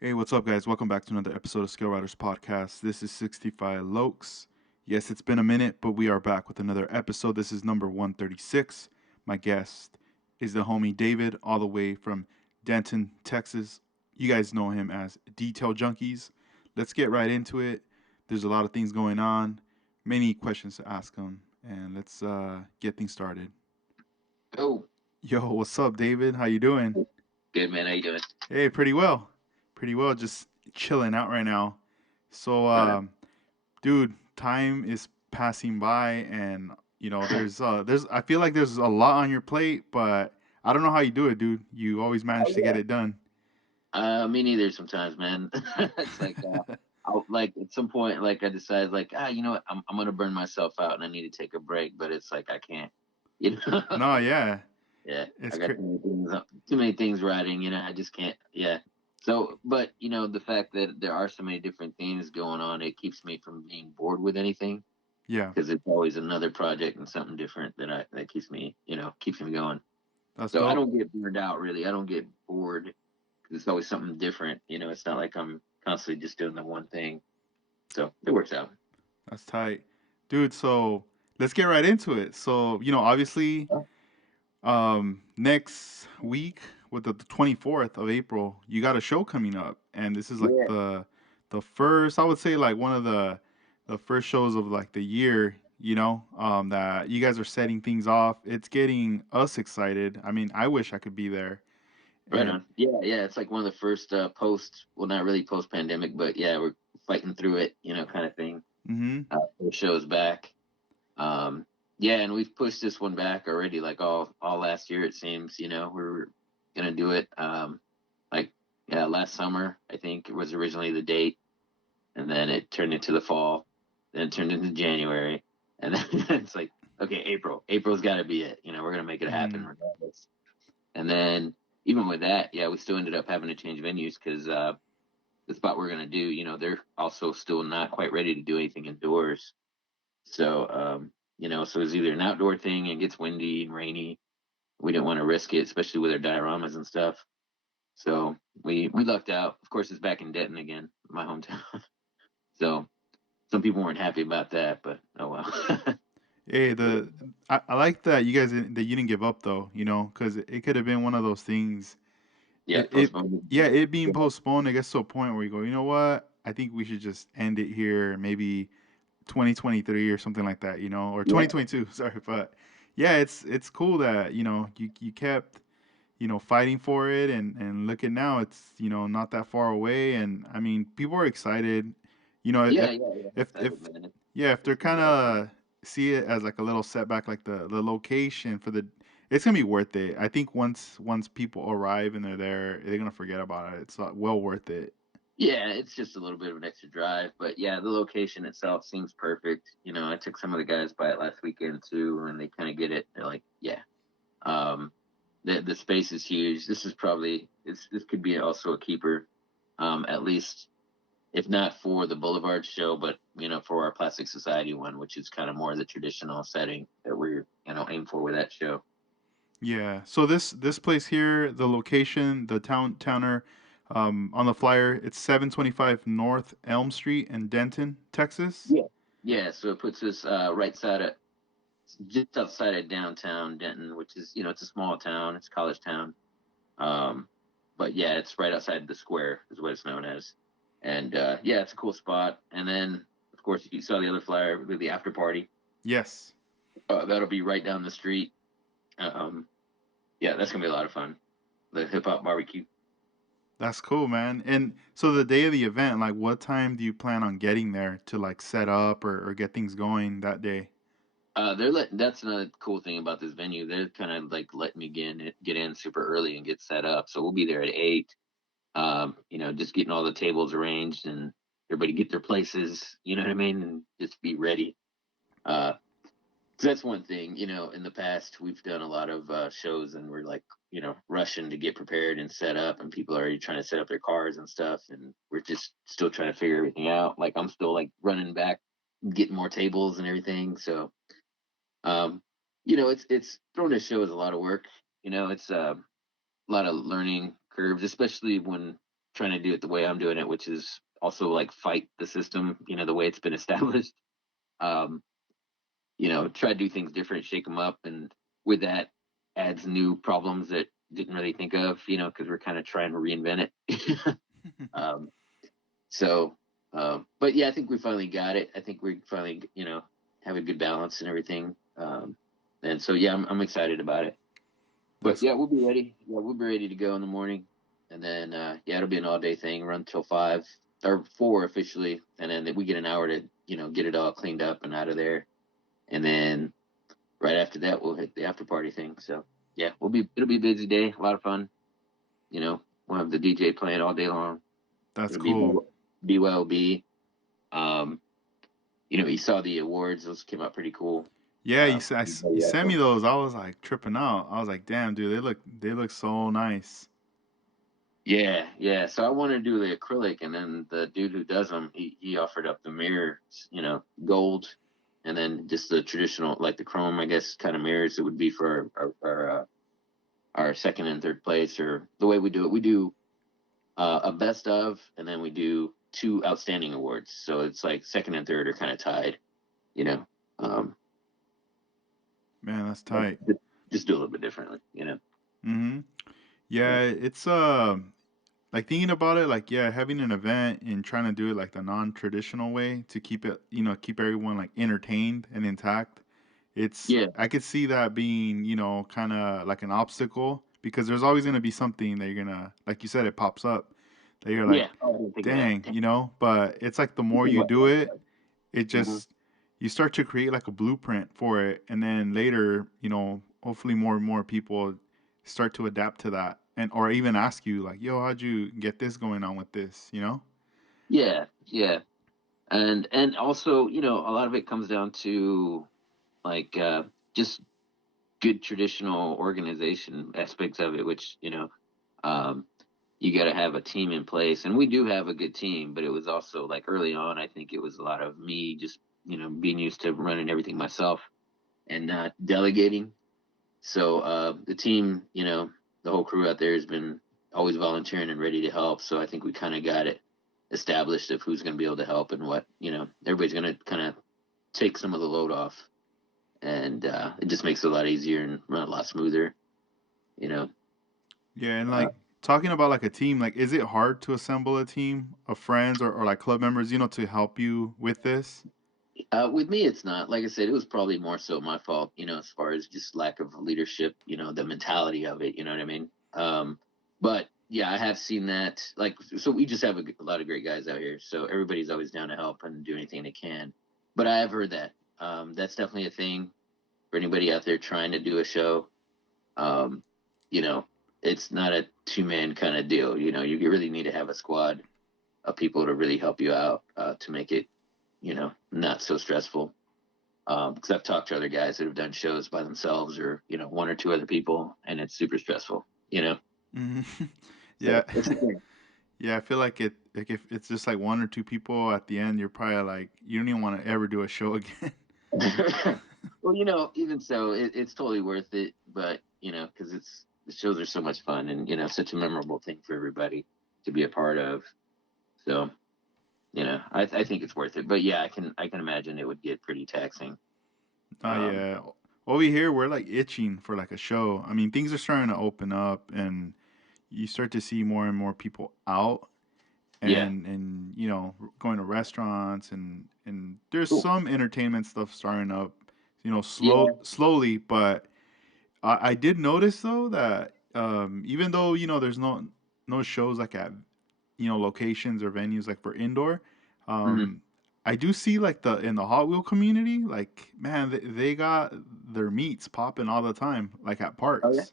Hey, what's up, guys? Welcome back to another episode of Skill Riders Podcast. This is 65 Lokes. Yes, it's been a minute, but we are back with another episode. This is number 136. My guest is the homie David, all the way from Denton, Texas. You guys know him as Detail Junkees. Let's get right into it. There's a lot of things going on, many questions to ask him, and let's get things started. Oh, Yo, what's up, David? How you doing? good man. How you doing? Hey, pretty well. Pretty well. Just chilling out right now. So, Right. dude, time is passing by, and there's. I feel like there's a lot on your plate, but I don't know how you do it, dude. You always manage Oh to get yeah. it done. Me neither. Sometimes, man. It's like I'll like at some point, like I decide, like you know what, I'm gonna burn myself out and I need to take a break, but it's like I can't. You know. No, yeah, Yeah, it's I got cra- too many things riding. I just can't. Yeah. So, but the fact that there are so many different things going on, it keeps me from being bored with anything yeah. because it's always another project and something different that keeps me, keeps me going. That's So I dope. don't get burned out really. I don't get bored because it's always something different. It's not like I'm constantly just doing the one thing. So it works out. That's tight, dude. So let's get right into it. So obviously, Oh, next week with the 24th of April, you got a show coming up, and this is like yeah, the first, I would say, like one of the first shows of like the year. That you guys are setting things off. It's getting us excited. I mean, I wish I could be there. right And on. Yeah, yeah. It's like one of the first post, well, not really post pandemic, but yeah, we're fighting through it, kind of thing. mm-hmm. The show's back. Um, yeah, and we've pushed this one back already, like all last year. It seems, we were gonna do it. Like yeah, last summer I think it was originally the date, and then it turned into the fall, then it turned into January, and then it's like, okay, April. April's got to be it. We're gonna make it happen Mm. regardless. And then even with that, yeah, we still ended up having to change venues because the spot we're gonna do, they're also still not quite ready to do anything indoors. So so it's either an outdoor thing and gets windy and rainy. We didn't want to risk it, especially with our dioramas and stuff. So we lucked out. Of course, it's back in Denton again, my hometown. So some people weren't happy about that, but oh well. Hey, It's what it I like that you guys that you didn't give up though. Because it could have been one of those things. Yeah, It postponed. yeah, it being Yeah, postponed, it gets to a point where you go, you know what? I think we should just end it here, maybe 2023 or something like that, or yeah, 2022. Sorry, but yeah, it's cool that you kept fighting for it, and look at now, it's not that far away, and I mean people are excited, yeah, yeah, yeah. if Excited, man. yeah, if they're It's gonna kind be a lot of fun. of see it as like a little setback, like the location for the, it's gonna be worth it. I think once people arrive and they're there, they're gonna forget about it. It's well worth it. Yeah, it's just a little bit of an extra drive, but yeah, the location itself seems perfect. I took some of the guys by it last weekend too, and they kind of get it. They're like, yeah, um, the space is huge. This could be also a keeper, at least if not for the Boulevard show, but for our Plastic Society one, which is kind of more the traditional setting that we're aim for with that show. Yeah. So this place here, the location, the towner, on the flyer, it's 725 North Elm Street in Denton, Texas. Yeah. Yeah, so it puts us right side of just outside of downtown Denton, which is it's a small town, it's a college town. Um, but yeah, it's right outside the square is what it's known as, and yeah, it's a cool spot. And then of course, if you saw the other flyer with the after party, Yes. that'll be right down the street. Um, yeah, that's gonna be a lot of fun. The hip hop barbecue. That's cool, man. And so the day of the event, like what time do you plan on getting there to like set up or get things going that day? That's another cool thing about this venue. They're kind of like letting me get in super early and get set up. So we'll be there at 8. Just getting all the tables arranged and everybody get their places. You know what I mean, and just be ready. Uh, so that's one thing. In the past we've done a lot of shows and we're like, rushing to get prepared and set up, and people are already trying to set up their cars and stuff, and we're just still trying to figure everything out. Like I'm still like running back, getting more tables and everything. So um, it's throwing a show is a lot of work. It's a lot of learning curves, especially when trying to do it the way I'm doing it, which is also like fight the system, the way it's been established. Um, try to do things different, shake them up, and with that adds new problems that didn't really think of, because we're kind of trying to reinvent it. um, so, but yeah, I think we finally got it. I think we finally, have a good balance and everything. And so, yeah, I'm excited about it. But That's yeah, we'll be ready. Yeah, we'll be ready to go in the morning, and then yeah, it'll be an all day thing. Run till 5 or 4 officially, and then we get an hour to get it all cleaned up and out of there, and then right after that we'll hit the after party thing. So yeah, it'll be a busy day, a lot of fun. We'll have the DJ playing all day long. that's It'll be cool. BYOB. Um, you saw the awards; those came out pretty cool. Yeah, Uh, you yeah, sent me so those. I was like tripping out. I was like, damn, dude, they look so nice. yeah, yeah. So I wanted to do the acrylic, and then the dude who does them, he offered up the mirrors, gold, and then just the traditional, like the chrome, I guess, kind of mirrors. It would be for our second and third place, or the way we do it. We do a best of, and then we do two outstanding awards. So it's like second and third are kind of tied, you know. Um, Man, that's but tight. just do a little bit differently. Mhm. Yeah, Yeah, it's like thinking about it, like yeah, having an event and trying to do it like the non-traditional way to keep it, keep everyone like entertained and intact. It's yeah, I could see that being, kind of like an obstacle because there's always gonna be something that you're gonna, like you said, it pops up that you're like, yeah. Oh, I didn't think of that. dang, But it's like the more you What? do it, it Mm-hmm. just you start to create like a blueprint for it, and then later, hopefully more and more people start to adapt to that, and or even ask you like, yo, how'd you get this going on with this? Yeah, yeah. And also, a lot of it comes down to like just good traditional organization aspects of it, which um, you got to have a team in place, and we do have a good team. But it was also like early on, I think it was a lot of me just being used to running everything myself and not delegating. So the team, the whole crew out there has been always volunteering and ready to help. So I think we kind of got it established of who's going to be able to help and what. Everybody's going to kind of take some of the load off, and it just makes it a lot easier and run a lot smoother. You know, Yeah, and uh, like talking about like a team, like is it hard to assemble a team of friends or like club members, to help you with this? with me, it's not. Like I said, it was probably more so my fault. As far as just lack of leadership. The mentality of it. You know what I mean? But yeah, I have seen that. Like, so we just have a lot of great guys out here. So everybody's always down to help and do anything they can. But I have heard that. That's definitely a thing for anybody out there trying to do a show. Um, you know, it's not a two-man kind of deal. You really need to have a squad of people to really help you out to make it, not so stressful. Because I've talked to other guys that have done shows by themselves or one or two other people, and it's super stressful. Hmm. So Yeah. it's a thing. Yeah, I feel like like if it's just like one or two people at the end, you're probably like you don't even want to ever do a show again. Well, even so, it's totally worth it. But because the shows are so much fun and such a memorable thing for everybody to be a part of. So I think it's worth it. But yeah, I can imagine it would get pretty taxing. Oh Um, yeah. Over here, we're like itching for like a show. I mean, things are starting to open up, and you start to see more and more people out, yeah, and going to restaurants, and there's cool. some entertainment stuff starting up, Yeah. slowly. But I did notice though that even though there's no shows like at locations or venues like for indoor, Hmm. um I do see like the in the Hot Wheel community, like man, they got their meets popping all the time like at Oh yeah. parks.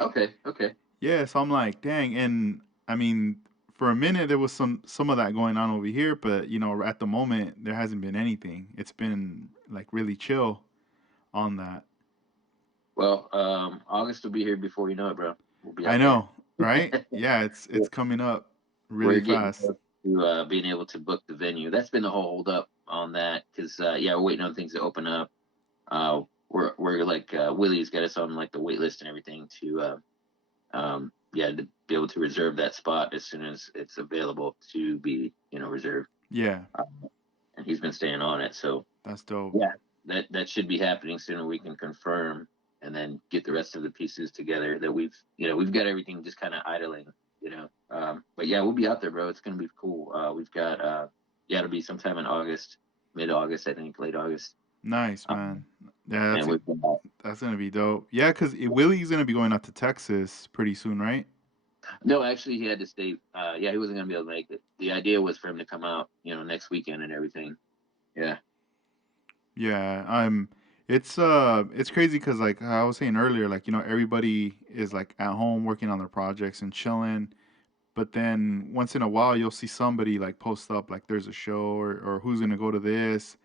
Okay. Okay. Yeah, so I'm like dang. And I mean, for a minute there was some of that going on over here, but at the moment there hasn't been anything. It's been like really chill on that. Well, August will be here before you know it, bro. We'll be I out there. know, right? Yeah, it's We're coming up really we're getting fast. close to being able to book the venue. That's been the whole hold up on that because yeah, we're waiting on things to open up. We're like Willie's got us on like the wait list and everything to yeah, to be able to reserve that spot as soon as it's available to be, reserved. Yeah, Uh, and he's been staying on it. So that's dope. yeah, that should be happening soon. We can confirm and then get the rest of the pieces together that we've got everything just kind of idling, but yeah, we'll be out there, bro. It's gonna be cool. We've got yeah, it'll be sometime in August, mid August, I think, late August. Nice, Um, man. Yeah, and we've got, that's gonna be dope. Yeah, because Willie's gonna be going out to Texas pretty soon, right? no, actually, he had to stay. Yeah, he wasn't gonna be able to make it. The idea was for him to come out, next weekend and everything. Yeah, Yeah, it's crazy because like I was saying earlier, like everybody is like at home working on their projects and chilling, but then once in a while you'll see somebody like post up like there's a show or who's gonna go to this,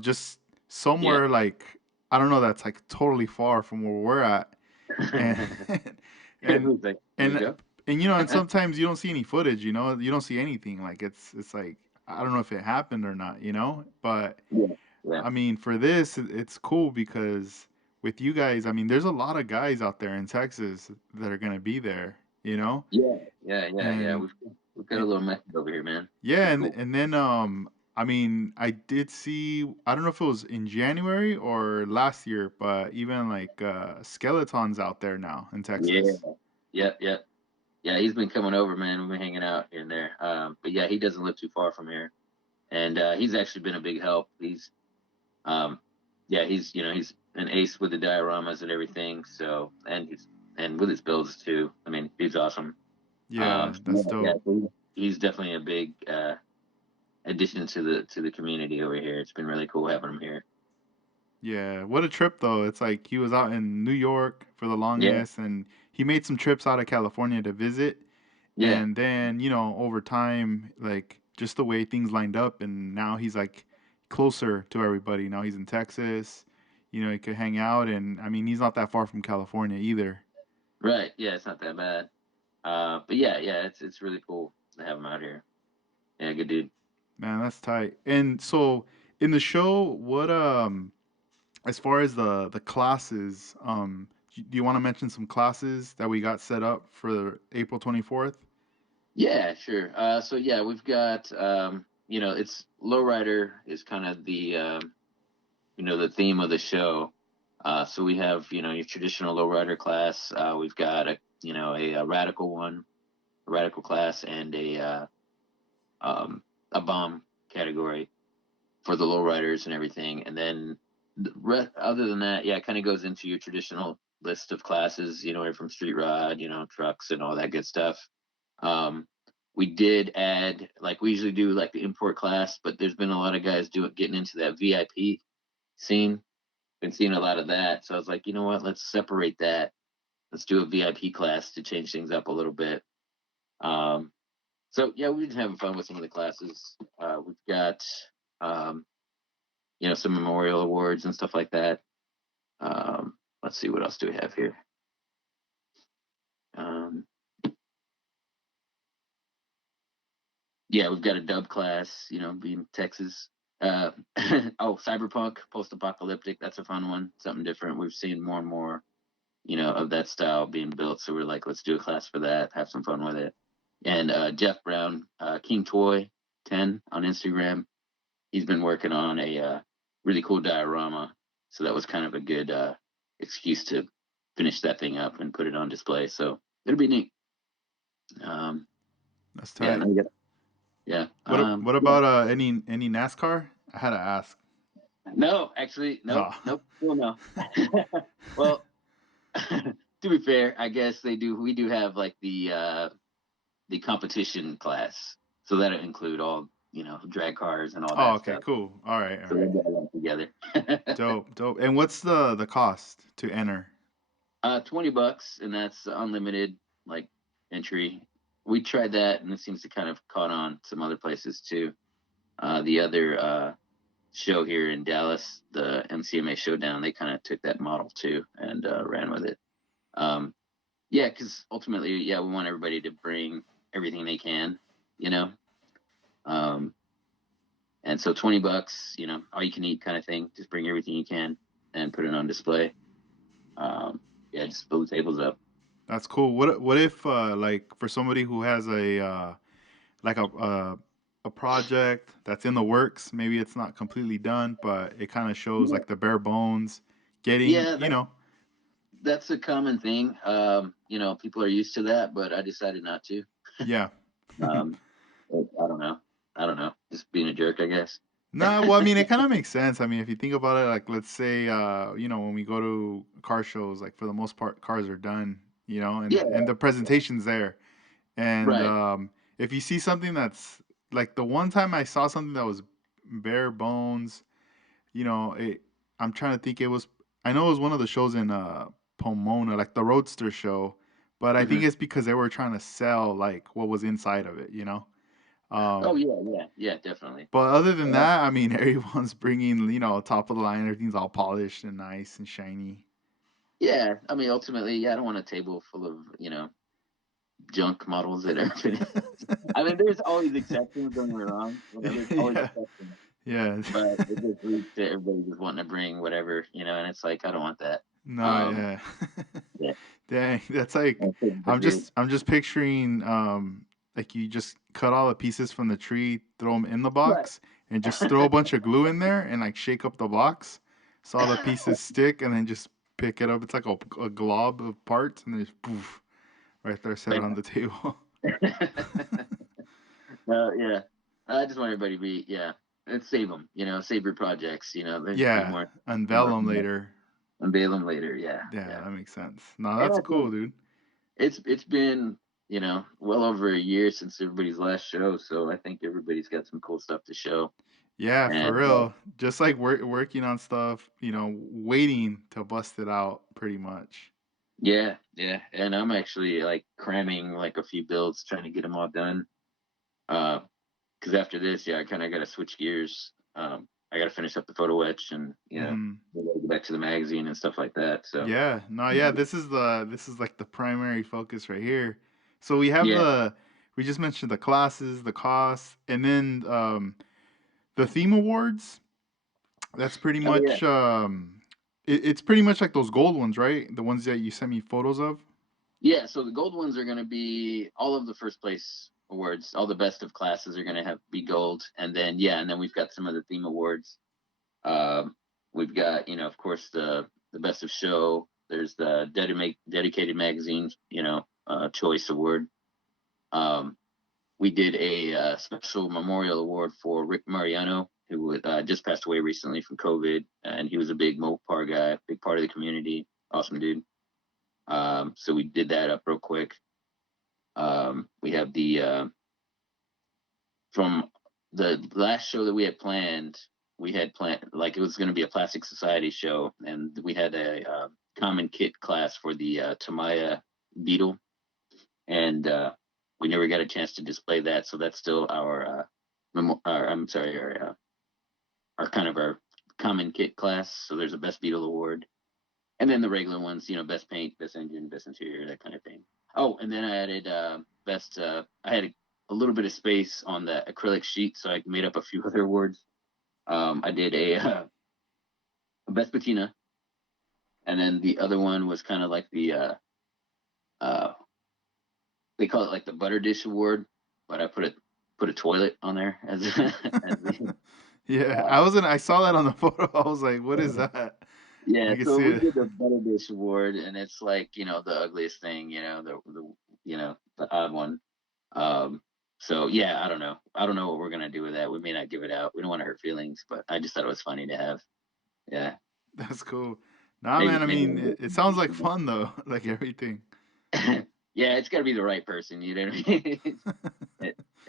just yeah. somewhere like I don't know that's like totally far from where we're at, and It and was like, here we and go. and sometimes you don't see any footage, you don't see anything like it's like I don't know if it happened or not, but Yeah, yeah, I mean, for this, it's cool because with you guys, I mean, there's a lot of guys out there in Texas that are gonna be there, yeah, yeah, yeah, yeah. and, We've got a and little method over here, man. yeah, Be and cool. and then I mean, I did see, I don't know if it was in January or last year, but even like skeletons out there now in Yeah, Texas. yeah, yeah, yeah. He's been coming over, man. We've been hanging out here and there. But yeah, he doesn't live too far from here, and he's actually been a big help. Um, yeah, he's an ace with the dioramas and everything. So, and with his builds too. I mean, he's awesome. Yeah, Yeah, that's yeah. dope. So he's definitely a big addition to the community over here. It's been really cool having him here. Yeah, what a trip though. It's like he was out in New York for the Yeah, longest and he made some trips out of California to visit. yeah. And then, over time, like just the way things lined up, and now he's like closer to everybody. Now he's in Texas, he could hang out, and I mean, he's not that far from California either. Right. Yeah, it's not that bad. But yeah, yeah, it's really cool to have him out here. Yeah, good dude. Man, that's tight. And so in the show, as far as the classes, do you want to mention some classes that we got set up for April 24th? Yeah, sure. So yeah, we've got it's lowrider is kind of the theme of the show. So we have your traditional lowrider class. We've got a radical one, a radical class, and a bomb category for the lowriders and everything. And then other than that, yeah, it kind of goes into your traditional list of classes, from street rod, trucks and all that good stuff. Um, we did add, like we usually do, like the import class, but there's been a lot of guys getting into that VIP scene. Been seeing a lot of that, so I was like, you know what? Let's separate that. Let's do a VIP class to change things up a little bit. Um, so yeah, we've been having fun with some of the classes. We've got um, some memorial awards and stuff like that. Let's see, what else do we have here? Um, yeah, we've got a dub class, being Texas. Oh, cyberpunk, post-apocalyptic. That's a fun one, something different. We've seen more and more, of that style being built. So we're like, let's do a class for that, have some fun with it. And Jeff Brown, King Toy 10 on Instagram, he's been working on a really cool diorama. So that was kind of a good excuse to finish that thing up and put it on display. So it'll be neat. Um, That's yeah, tight. yeah. What Yeah. about any NASCAR? I had to ask. No, actually, nope, Oh. nope, still no. Well, to be fair, I guess they do. We do have like the competition class, so that'll include all drag cars and all Oh, that okay, stuff. cool. All right, all So right. we'll get all that together. Dope, dope. And what's the cost to enter? $20, and that's unlimited like entry. We tried that, and it seems to kind of caught on some other places too. The other show here in Dallas, the MCMA Showdown, they kind of took that model too and ran with it. Um, yeah, because ultimately, yeah, we want everybody to bring everything they can, you know. Um, and so $20, all you can eat kind of thing. Just bring everything you can and put it on display. Um, yeah, just fill the tables up. That's cool. What if like for somebody who has a like a project that's in the works, maybe it's not completely done, but it kind of shows Yeah, like the bare bones getting, yeah, you know, that's a common thing. People are used to that, but I decided not to. yeah. Um, I don't know. I don't know. Just being a jerk, I guess. Nah, well, I mean, it kind of makes sense. I mean, if you think about it, like, let's say, when we go to car shows, like, for the most part, cars are done, Yeah, and the presentation's there. And right. if you see something that's, like, the one time I saw something that was bare bones, you know, it, I'm trying to think I know it was one of the shows in Pomona, like the Roadster show, but I think Hmm. it's because they were trying to sell, like, what was inside of it. Oh Um, yeah, yeah, yeah, definitely. but other than Yeah, that, I mean, everyone's bringing, top of the line. Everything's all polished and nice and shiny. yeah. I mean, ultimately, yeah, I don't want a table full of junk models that are. I mean, there's always exceptions. Don't get me wrong. There's always Yeah, exceptions, yeah. but it just leads to everybody just wanting to bring whatever, and it's like I don't want that. No, Um, yeah. yeah, Dang, that's like that's it, I'm that's it. just I'm just picturing like you just cut all the pieces from the tree, throw them in the Right. box, and just throw a bunch of glue in there and like shake up the box, so all the pieces stick, and then just pick it up. It's like a glob of parts, and then just poof, right there, set it on the table. Yeah. I just want everybody to be, yeah, and save them, save your projects, there's Yeah, more, unveil more them from that. later. Unveil them later. Yeah. Yeah, Yeah. that makes sense. No, And that's I cool, think dude. it's been, well over a year since everybody's last show. So I think everybody's got some cool stuff to show. Yeah, for And real. Just like working on stuff, waiting to bust it out, pretty much. yeah, yeah. And I'm actually like cramming like a few builds, trying to get them all done. Uh, because after this, yeah, I kind of got to switch gears. I got to finish up the photo etch and, Hmm. go back to the magazine and stuff like that. So, Yeah, no, yeah. This is like the primary focus right here. So we have yeah. we just mentioned the classes, the costs, and then the theme awards. That's pretty Oh, yeah. much it's pretty much like those gold ones, right? The ones that you sent me photos of. Yeah. So the gold ones are going to be all of the first place awards. All the best of classes are going to have be gold. And then, yeah. And then we've got some of the theme awards. Um, we've got, of course, the best of show. There's the dedicated magazine, choice award. Um, we did a special memorial award for Rick Mariano, who just passed away recently from COVID, and he was a big Mopar guy, big part of the community, awesome dude. So we did that up real quick. We have the from the last show that we had planned. We had planned like it was going to be a Plastic Society show, and we had a common kit class for the Tamaya Beetle, and we never got a chance to display that. So that's still I'm sorry, our kind of our common kit class. So there's a best Beetle award, and then the regular ones, best paint, best engine, best interior, that kind of thing. Oh, and then I added best. I had a little bit of space on the acrylic sheet, so I made up a few other awards. I did a best patina, and then the other one was kind of like the uh, they call it like the butter dish award, but I put a toilet on there as as the Yeah, uh, I saw that on the photo. I was like, what is that? yeah. I can So see we it. did the butter dish award, and it's like the ugliest thing, the odd one. Um, so yeah, I don't know. I don't know what we're gonna do with that. We may not give it out. We don't want to hurt feelings, but I just thought it was funny to have. Yeah, That's cool. Nah, man. maybe I maybe. mean, it sounds like fun though. Like everything. Yeah, it's got to be the right person. You know what I mean?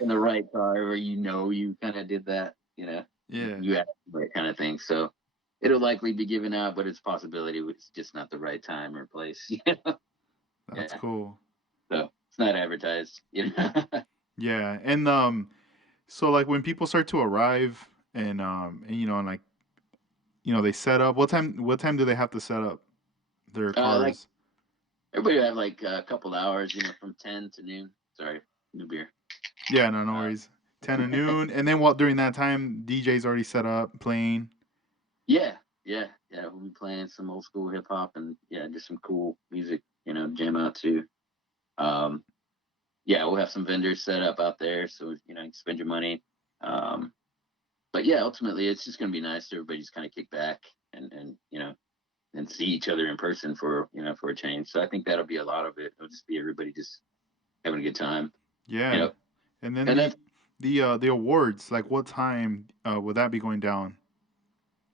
In the right car, where you kind of did that. Yeah, You asked the right kind of thing. So it'll likely be given out, but it's a possibility. It's just not the right time or place. that's Yeah. cool. So it's not advertised. Yeah, and so like when people start to arrive and and like they set up. What time do they have to set up their Like cars? everybody will have like a couple hours, from 10 to noon. Sorry, new beer. Yeah, no, no Uh, worries. 10 to noon, and then what during that time? DJ's already set up playing. yeah, yeah. We'll be playing some old school hip hop and yeah, just some cool music, jam out to. Um, yeah, we'll have some vendors set up out there, so you can spend your money. Um, but yeah, ultimately, it's just going to be nice. Everybody just kind of kick back and and see each other in person for a change. So I think that'll be a lot of it. It'll just be everybody just having a good time. Yeah. Yep. And then And that's the awards, like what time would that be going down?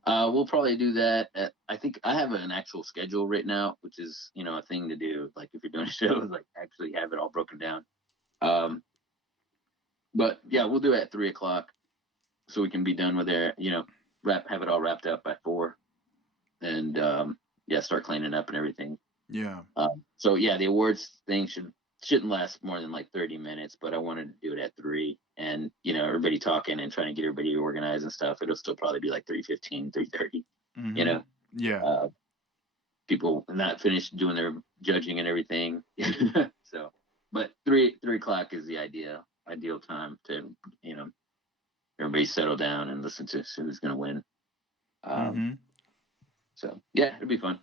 we'll probably do that. I think I have an actual schedule written out, which is a thing to do. Like if you're doing a show, is like actually have it all broken down. Um, but yeah, we'll do it at 3 o'clock so we can be done with there. Have it all wrapped up by 4, and yeah, start cleaning up and everything. Yeah. So yeah, the awards thing shouldn't last more than like 30 minutes, but I wanted to do it at 3, and everybody talking and trying to get everybody organized and stuff. It'll still probably be like 3:15, 3:30. You Mhm. know, Yeah. uh, people not finished doing their judging and everything. So, but 3 o'clock is the ideal time to everybody settle down and listen to who's going to win. Um, Mhm. so yeah, it'll be fun.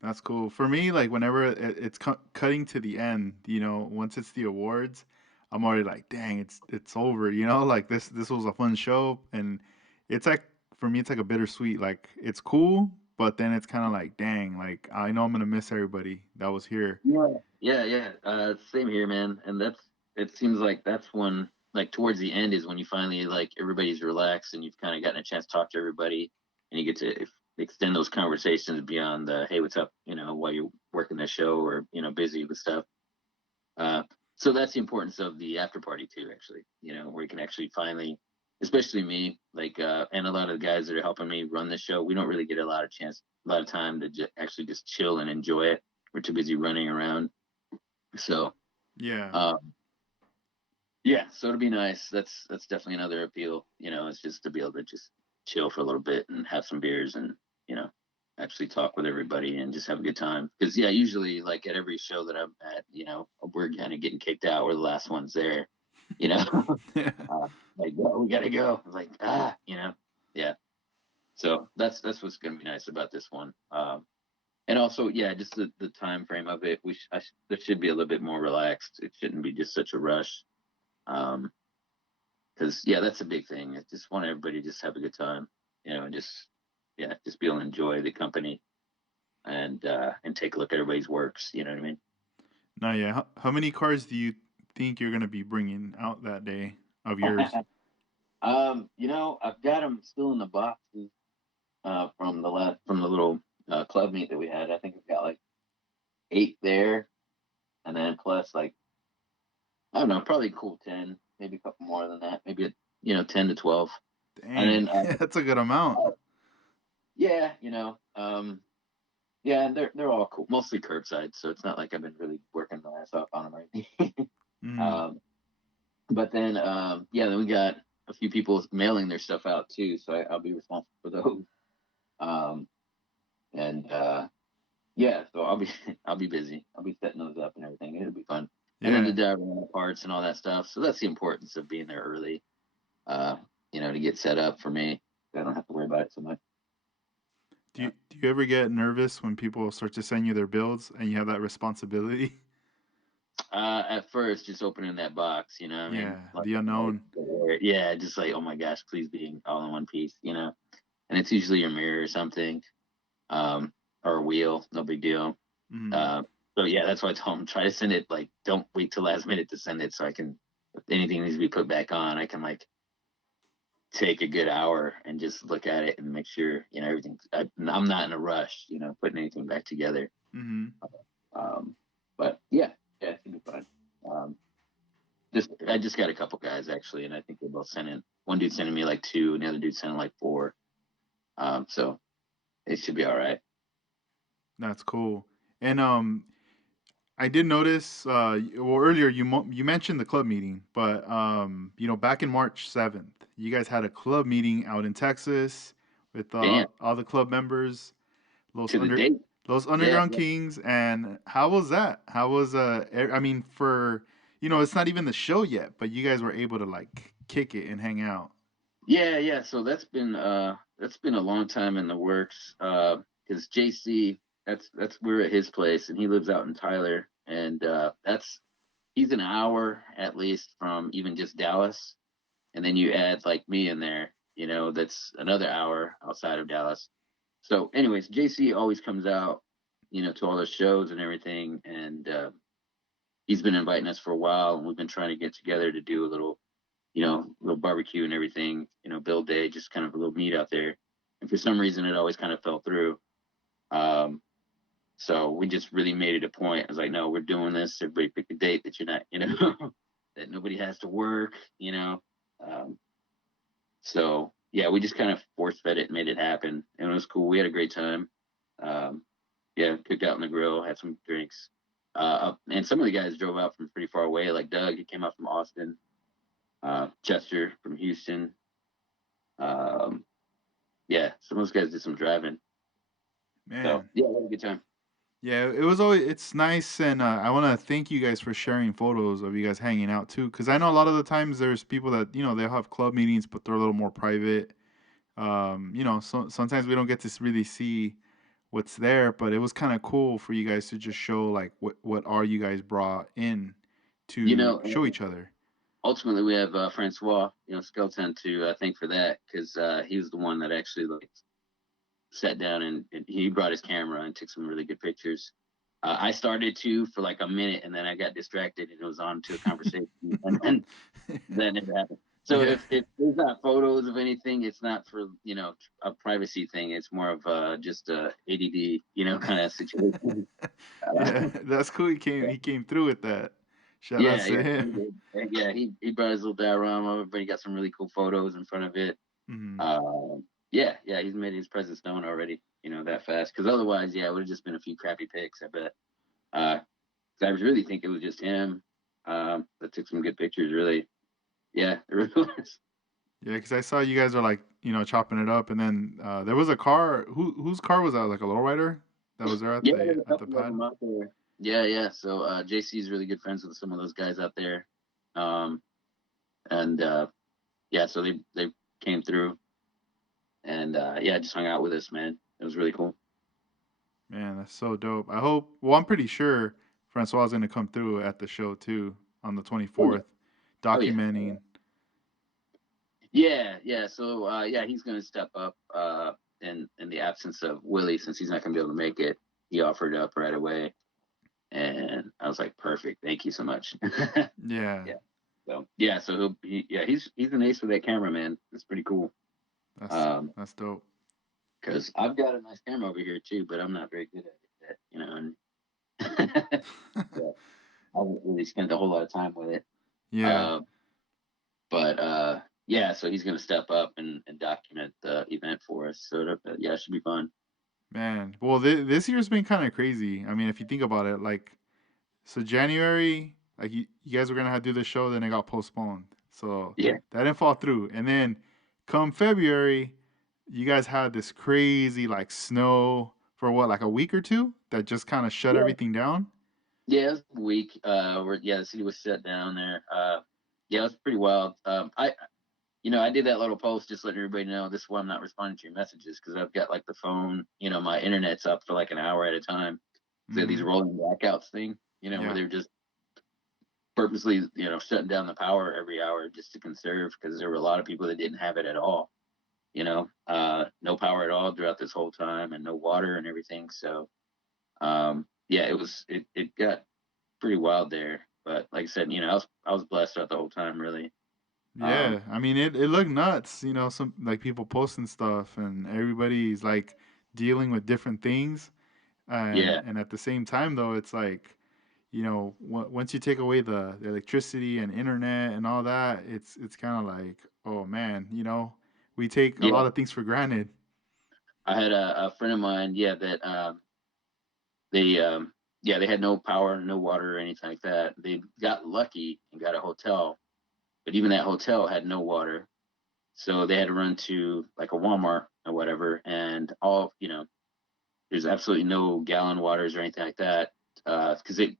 That's cool. For me, like whenever it's cutting to the end, once it's the awards, I'm already like, dang, it's over. Like this was a fun show, and it's like for me, it's like a bittersweet. Like it's cool, but then it's kind of like, dang, like I know I'm gonna miss everybody that was here. Yeah, yeah, yeah. Same here, man. And it seems like that's when, like, towards the end is when you finally, like, everybody's relaxed and you've kind of gotten a chance to talk to everybody, and you get to extend those conversations beyond the hey, what's up, while you're working the show or busy with stuff. Uh, so that's the importance of the after party too, actually. Where you can actually finally, especially me, like, and a lot of the guys that are helping me run the show, we don't really get a lot of time to actually just chill and enjoy it. We're too busy running around. So, Yeah. um, yeah, so it'll be nice. That's definitely another appeal. It's just to be able to just chill for a little bit and have some beers and you know actually talk with everybody and just have a good time. Because yeah, usually like at every show that I'm at, we're kind of getting kicked out. We're the last ones there. You know, like oh, we gotta go. I was like yeah. So that's what's gonna be nice about this one. And also, yeah, just the time frame of it. There should be a little bit more relaxed. It shouldn't be just such a rush. Um, because yeah, that's a big thing. I just want everybody to just have a good time, and just be able to enjoy the company and take a look at everybody's works. You know what I mean? No, yeah. How many cars do you think you're gonna be bringing out that day of yours? I've got them still in the boxes from the little club meet that we had. I think we've got like 8 there, and then plus like I don't know, probably cool 10, maybe a couple more than that, maybe 10 to 12, and Dang, then that's a good amount. yeah, yeah, and they're all cool, mostly curbside, so it's not like I've been really working my ass off on them or anything. Mm. um, but then yeah, then we got a few people mailing their stuff out too, so I'll be responsible for those. Um, and yeah, so I'll be I'll be busy. I'll be setting those up and everything. It'll be fun. And then the Yeah. diorama parts and all that stuff. So that's the importance of being there early. Uh, to get set up for me. I don't have to worry about it so much. Yeah. Do you ever get nervous when people start to send you their bills and you have that responsibility? At first, just opening that box, I mean, Yeah, like, the unknown. yeah, just like, oh my gosh, please be all in one piece. And it's usually your mirror or something, um, or a wheel, no big deal. Mm. Uh, so yeah, that's why I told them try to send it like don't wait till last minute to send it, so I can if anything needs to be put back on, I can like take a good hour and just look at it and make sure everything. I'm not in a rush, putting anything back together. Mm-hmm. Um, but yeah, it should be fun. Um, I just got a couple guys actually, and I think they both sent in. One dude sending me like 2, and the other dude sending like 4. So it should be all right. That's cool. And I did notice. Well, earlier you mentioned the club meeting, but back in March 7th, you guys had a club meeting out in Texas with Damn, all the club members, Los to the under date. Los Yeah, Underground yeah. Kings. And how was that? How was I mean, for it's not even the show yet, but you guys were able to like kick it and hang out. Yeah, yeah. So that's been a long time in the works. Because JC, that's we're at his place, and he lives out in Tyler, and that's he's an hour at least from even just Dallas, and then you add like me in there, that's another hour outside of Dallas. So, anyways, JC always comes out, to all the shows and everything, and he's been inviting us for a while, and we've been trying to get together to do a little barbecue and everything, build day, just kind of a little meet out there. And for some reason, it always kind of fell through. Um, so we just really made it a point. I was like, no, we're doing this. Everybody pick a date that you're not, that nobody has to work. Um, so yeah, we just kind of force fed it and made it happen. And it was cool. We had a great time. Um, yeah, cooked out on the grill, had some drinks. And some of the guys drove out from pretty far away, like Doug, he came out from Austin, Chester from Houston. Um, yeah, some of those guys did some driving. So Man. yeah, we had a good time. Yeah, it was always it's nice, and I want to thank you guys for sharing photos of you guys hanging out too, because I know a lot of the times there's people that they have club meetings, but they're a little more private. So sometimes we don't get to really see what's there, but it was kind of cool for you guys to just show like what are you guys brought in You to know, show each other. ultimately we have Francois, Skeleton to thank for that because he was the one that actually like sat down and he brought his camera and took some really good pictures. I started to for like a minute and then I got distracted and it was on to a conversation and then that never happened. So Yeah. if there's not photos of anything, it's not for a privacy thing. It's more of just a ADD kind of situation. Yeah, Uh, that's cool. He came through with that. Shout out yeah, to yeah, he him. did. And yeah. He brought his little diorama. Everybody got some really cool photos in front of it. Mhm. Yeah, yeah, he's made his presence known already. That fast. Because otherwise, yeah, it would have just been a few crappy pics. I bet. 'Cause I really think it was just him that took some good pictures. Really, yeah, it really was. Yeah, because I saw you guys are like chopping it up, and then there was a car. Whose car was that? Like a lowrider that was there at Yeah, the there's a at the couple of pad. them out there. Yeah, yeah. So JC's really good friends with some of those guys out there, um, and yeah, so they came through and yeah, just hung out with us, man. It was really cool. Man, that's so dope. I hope. Well, I'm pretty sure Francois is gonna come through at the show too on the Oh yeah, 24th, oh yeah, documenting. yeah, yeah. So yeah, he's gonna step up in the absence of Willie since he's not gonna be able to make it. He offered up right away, and I was like, perfect, thank you so much. Yeah, Yeah. So yeah, so yeah, he's an ace with that camera, man. It's pretty cool. that's Um, that's dope. because I've got a nice camera over here too, but I'm not very good at it, and yeah, I haven't really spent a whole lot of time with it. Yeah, Uh, but yeah, so he's gonna step up and document the event for us. So yeah, it should be fun. man. Well, this year's been kind of crazy. I mean, if you think about it, like so January, like you guys were gonna have to do the show, then it got postponed. So Yeah, that didn't fall through. And then come February, you guys had this crazy like snow for what, like a week or two that just kind of shut yeah, everything down. yeah. It was a week. Where yeah, the city was shut down there. Yeah, it was pretty wild. I did that little post just letting everybody know this is why I'm not responding to your messages because I've got like the phone, my internet's up for like an hour at a time. So they have these Mm-hmm. rolling blackouts thing, where Yeah. they're just purposely, shutting down the power every hour just to conserve because there were a lot of people that didn't have it at all. No power at all throughout this whole time and no water and everything. So yeah, it got pretty wild there. But like I said, I was blessed out the whole time, really. Um, Yeah, I mean it looked nuts, some like people posting stuff and everybody's like dealing with different things, and yeah, and at the same time though it's like, once you take away the electricity and internet and all that, it's kind of like, oh man, we take a lot yeah. of things for granted. I had a friend of mine, yeah, that they yeah, they had no power, no water or anything like that. They got lucky and got a hotel, but even that hotel had no water. So they had to run to like a Walmart or whatever, and there's absolutely no gallon waters or anything like that. Because they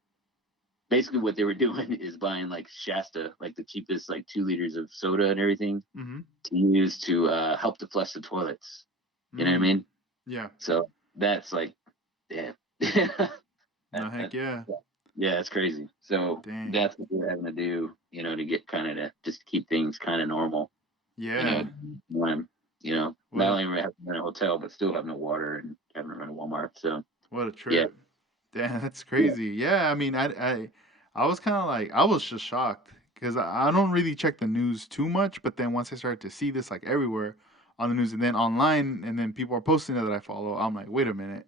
basically what they were doing is buying like Shasta, like the cheapest like 2 liters of soda and everything Mm-hmm. to use to help to flush the toilets. You know what I Mm. mean? Yeah. So that's like, damn. that, No, heck that, yeah. Yeah, it's crazy. So Dang. that's what we're having to do, to get kind of to just keep things kind of normal. You know, Yeah. when What not a only we have to rent a hotel, but still have no water and having to rent a Walmart. So what a yeah, trip. Damn, that's yeah, crazy. Yeah, I mean, I was kind of like, I was just shocked because I don't really check the news too much, but then once I started to see this like everywhere on the news and then online, and then people are posting it that I follow, I'm like, wait a minute,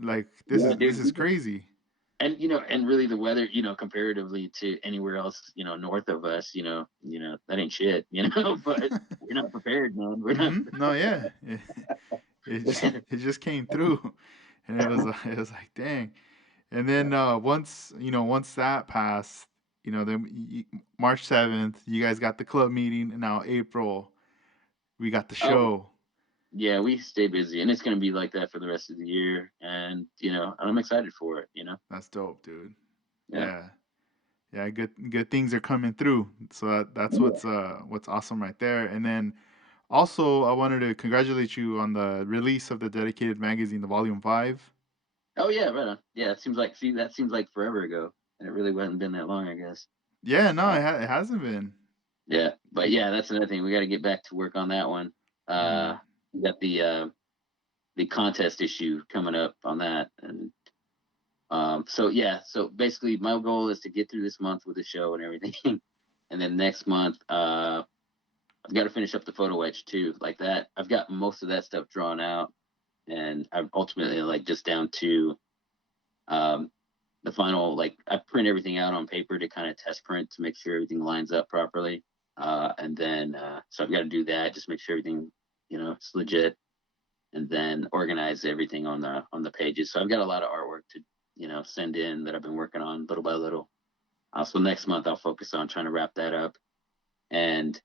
like yeah, this dude. is crazy. And and really the weather, comparatively to anywhere else, north of us, that ain't shit, but we're not prepared, man. We're not. No, yeah, it just came through, and it was like, dang. And then once once that passed, then March 7th, you guys got the club meeting, and now April we got the Oh, show. yeah, we stay busy, and it's gonna be like that for the rest of the year. And I'm excited for it. That's dope, dude. Yeah. Yeah, yeah, good things are coming through. So that's Yeah. what's awesome right there. And then also I wanted to congratulate you on the release of the dedicated magazine, the volume 5. Oh yeah, right on. Yeah, that seems like forever ago, and it really hasn't been that long, I guess. Yeah, no, Uh, it hasn't been. yeah, but yeah, that's another thing. We got to get back to work on that one. Mm, We got the contest issue coming up on that, and so yeah, so basically my goal is to get through this month with the show and everything, and then next month, I've got to finish up the photo etch too, like that. I've got most of that stuff drawn out, and I'm ultimately like just down to um, the final, like I print everything out on paper to kind of test print to make sure everything lines up properly. And then, so I've got to do that, just make sure everything, it's legit, and then organize everything on the pages. So I've got a lot of artwork to, send in that I've been working on little by little. So next month I'll focus on trying to wrap that up, and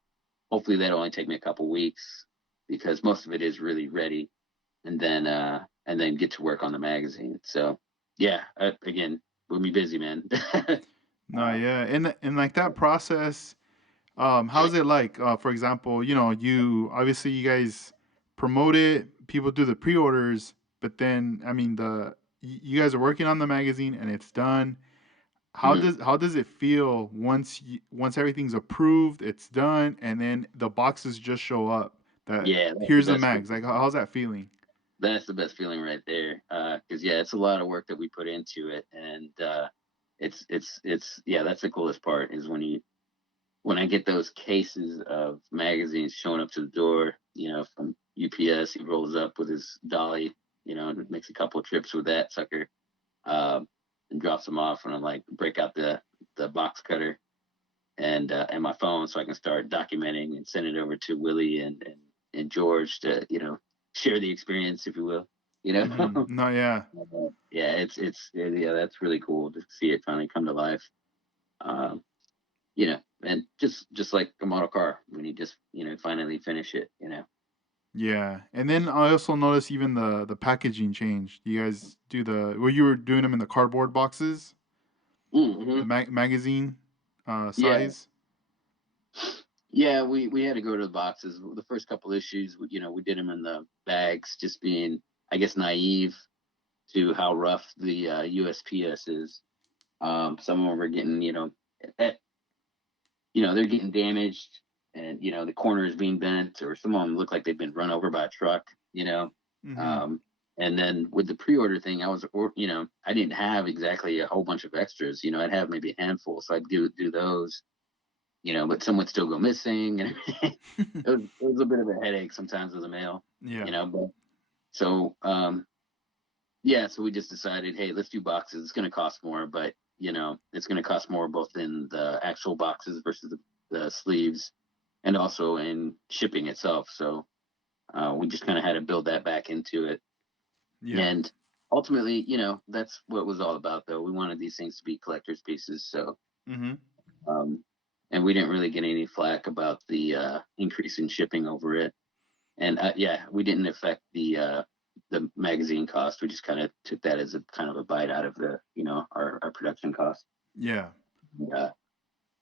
hopefully that'll only take me a couple weeks because most of it is really ready, and then get to work on the magazine. So yeah, again, we'll be busy, man. no, yeah, and like that process. How's it like? For example, you obviously you guys promote it, people do the pre-orders, but then I mean you guys are working on the magazine and it's done. Mhm. How does it feel once everything's approved, it's done, and then the boxes just show up? That Yeah, that's the here's the best. mags. Like how's that feeling? That's the best feeling right there. Because yeah, it's a lot of work that we put into it, and it's yeah, that's the coolest part is when I get those cases of magazines showing up to the door, from UPS. He rolls up with his dolly, and makes a couple of trips with that sucker, um, and drops them off, and I'm like, break out the box cutter and my phone so I can start documenting and send it over to Willie and George to share the experience, if you will. You know, No, yeah, yeah, yeah, that's really cool to see it finally come to life. Um, and just like a model car when you just finally finish it. yeah. And then I also noticed even the packaging changed. You guys do you were doing them in the cardboard boxes, Mm-hmm. the magazine Yeah, size. yeah, we had to go to the boxes. The first couple issues, we did them in the bags, just being, I guess, naive to how rough the USPS is. Some of them were getting, at, they're getting damaged, and the corner is being bent, or some of them look like they've been run over by a truck. Mm-hmm. Um, and then with the pre-order thing, I didn't have exactly a whole bunch of extras. I'd have maybe a handful, so I'd do those. But some would still go missing, and it was a bit of a headache sometimes with the mail. Yeah. But so yeah, so we just decided, hey, let's do boxes. It's going to cost more, but it's going to cost more both in the actual boxes versus the sleeves, and also in shipping itself. So we just kind of had to build that back into it, Yeah. and ultimately, that's what it was all about. Though we wanted these things to be collector's pieces, so Mm-hmm. um, and we didn't really get any flack about the increase in shipping over it. And yeah, we didn't affect the magazine cost. We just kind of took that as a kind of a bite out of the our production cost. Yeah. Uh,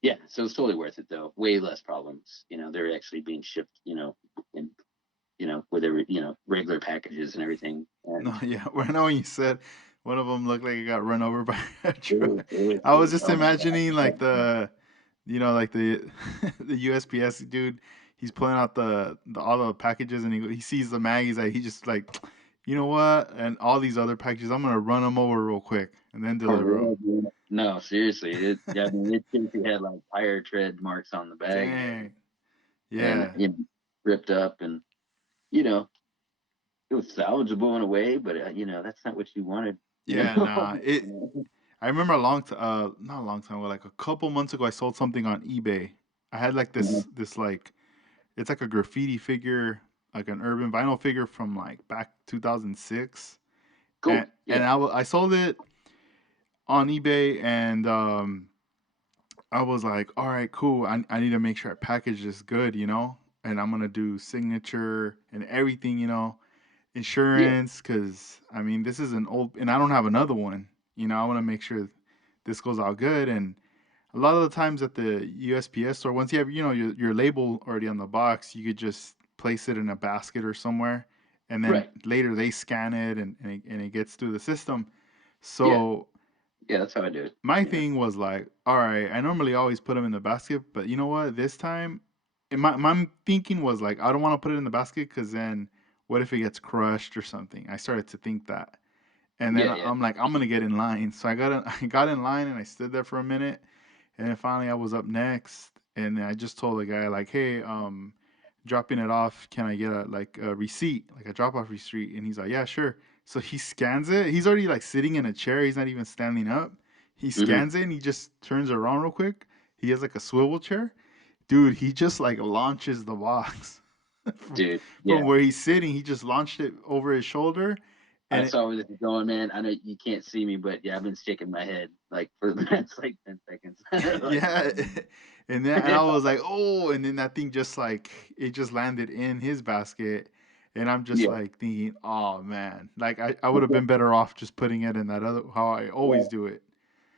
yeah, so it's totally worth it though. Way less problems. They're actually being shipped. In with every regular packages and everything. No, And yeah. Well, I know when you said One of them looked like it got run over by a truck. I It was was, just oh my imagining like God. like the the USPS dude. He's pulling out the all the packages and he sees the mag. He's like he just like, you know what? And all these other packages, I'm gonna run them over real quick and then For deliver them. real, dude. No, seriously. Yeah, I mean, it seriously had like tire tread marks on the bag and everything, Dang. and Yeah. ripped up, and you know, it was salvageable in a way, but that's not what you wanted, you Yeah. know. Nah. It. I remember a long not a long time ago, like a couple months ago, I sold something on eBay. I had like Mhm. this like it's like a graffiti figure, like an urban vinyl figure from like back 2006, Cool. Yeah. and I sold it on eBay, and I was like, all right, cool. I need to make sure I package this good, and I'm gonna do signature and everything, Yeah. insurance, because I mean this is an old, and I don't have another one. I want to make sure this goes out good, and a lot of the times at the USPS store, once you have your label already on the box, you could just place it in a basket or somewhere, and then Right. later they scan it and it gets through the system. Yeah. So Yeah. That's how I do it. my Yeah. thing was like, all right, I normally always put them in the basket, but you know what? This time, and my thinking was like, I don't want to put it in the basket because then what if it gets crushed or something? I started to think that. And then Yeah. Yeah. I'm like, I'm gonna get in line. So I got in line and I stood there for a minute, and then finally I was up next, and I just told the guy like, hey, dropping it off, can I get a receipt, like a drop off receipt? And he's like, yeah, sure. So he scans it. He's already like sitting in a chair. He's not even standing up. He Hmm. scans it and he just turns around real quick. He has like a swivel chair. Dude, he just like launches the box from, Dude. from Yeah. where he's sitting. He just launched it over his shoulder, I and it, saw where this is going, man. I know you can't see me, but yeah, I've been shaking my head like for the last like 10 seconds. Like, yeah, and I was like, oh, and then that thing just like it just landed in his basket, and I'm just yeah. like thinking, oh man, like I would have been better off just putting it in that other how I always Well, do it.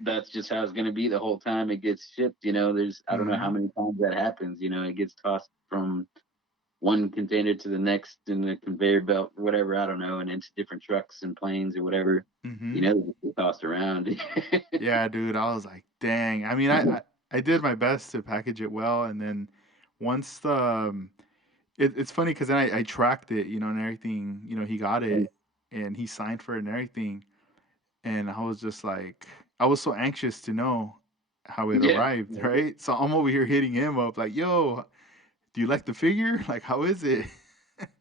that's just how it's going to be the whole time it gets shipped. There's I don't know how Hmm. many times that happens. It gets tossed from one container to the next in the conveyor belt or whatever. I don't know, and into different trucks and planes or whatever. Hmm. They just get tossed around. Yeah, dude, I was like, dang. I mean, I did my best to package it well, and then once it's funny because then I tracked it, and everything. He got it, and he signed for it and everything. And I was just like, I was so anxious to know how it Yeah, arrived, right? So I'm over here hitting him up like, "Yo, do you like the figure? Like, how is it?"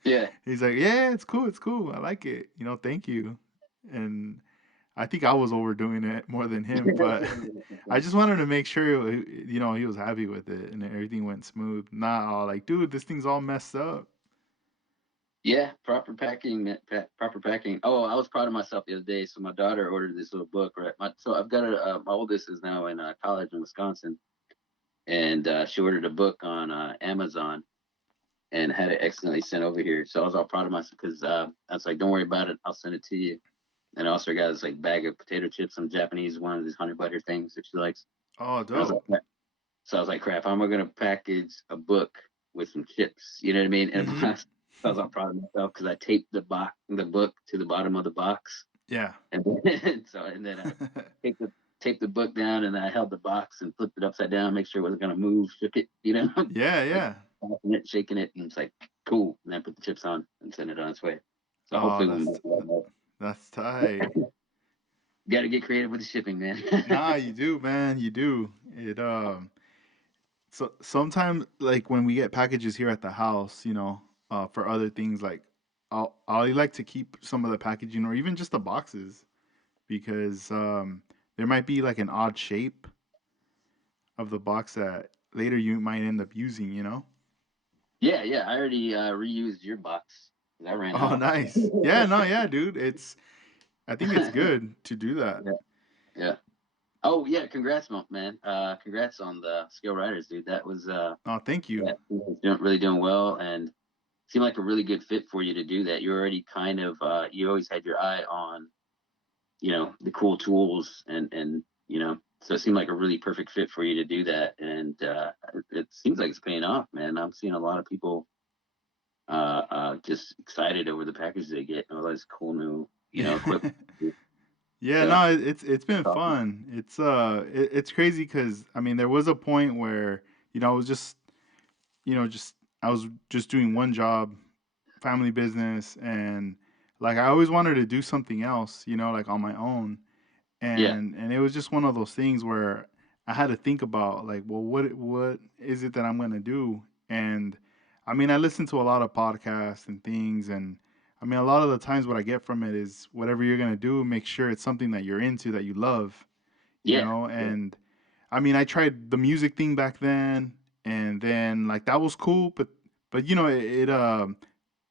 yeah. He's like, "Yeah, it's cool. I like it. Thank you." And I think I was overdoing it more than him, but I just wanted to make sure, he was happy with it and everything went smooth. Not all like, dude, this thing's all messed up. Yeah, proper packing, man, proper packing. Oh, I was proud of myself the other day. So my daughter ordered this little book, right? So I've got my oldest is now in college in Wisconsin, and she ordered a book on Amazon and had it excellently sent over here. So I was all proud of myself because I was like, "Don't worry about it, I'll send it to you." And I also got this like bag of potato chips, some Japanese one of these honey butter things that she likes. Oh, And I was like, dope. "Yeah." So I was like, "Crap, how am I gonna package a book with some chips?" You know what I mean? And Mm-hmm. I was all proud of myself because I taped the book to the bottom of the box, Yeah. and then I taped the book down, and then I held the box and flipped it upside down, make sure it wasn't gonna move, shook it, Yeah, like yeah. tapping it, shaking it, and it's like cool. And I put the chips on and sent it on its way. So Oh, hopefully we'll that's tight. got to get creative with the shipping, man. Nah, you do, man. You do. So sometimes, like when we get packages here at the house, for other things, like I like to keep some of the packaging or even just the boxes because there might be like an odd shape of the box that later you might end up using. Yeah, yeah. I already reused your box 'cause I ran Oh, out. nice. Yeah, no, yeah, dude. I think it's good to do that. Yeah, yeah. Oh yeah, congrats, man. Congrats on the Skill Riders, dude. That was Oh, thank you. yeah, really doing well and seemed like a really good fit for you to do that. You already kind of you always had your eye on, the cool tools and so it seemed like a really perfect fit for you to do that. And it seems like it's paying off, man. I'm seeing a lot of people just excited over the package they get and all this cool new, equipment. Yeah, So no, it's been that's awesome. fun. It's crazy because I mean there was a point where I was just just I was just doing one job, family business, and like I always wanted to do something else, like on my own, Yeah, and it was just one of those things where I had to think about like, well, what is it that I'm gonna do? And I mean, I listen to a lot of podcasts and things, and I mean, a lot of the times what I get from it is whatever you're gonna do, make sure it's something that you're into, that you love, yeah, yeah, and I mean, I tried the music thing back then, and then like that was cool, but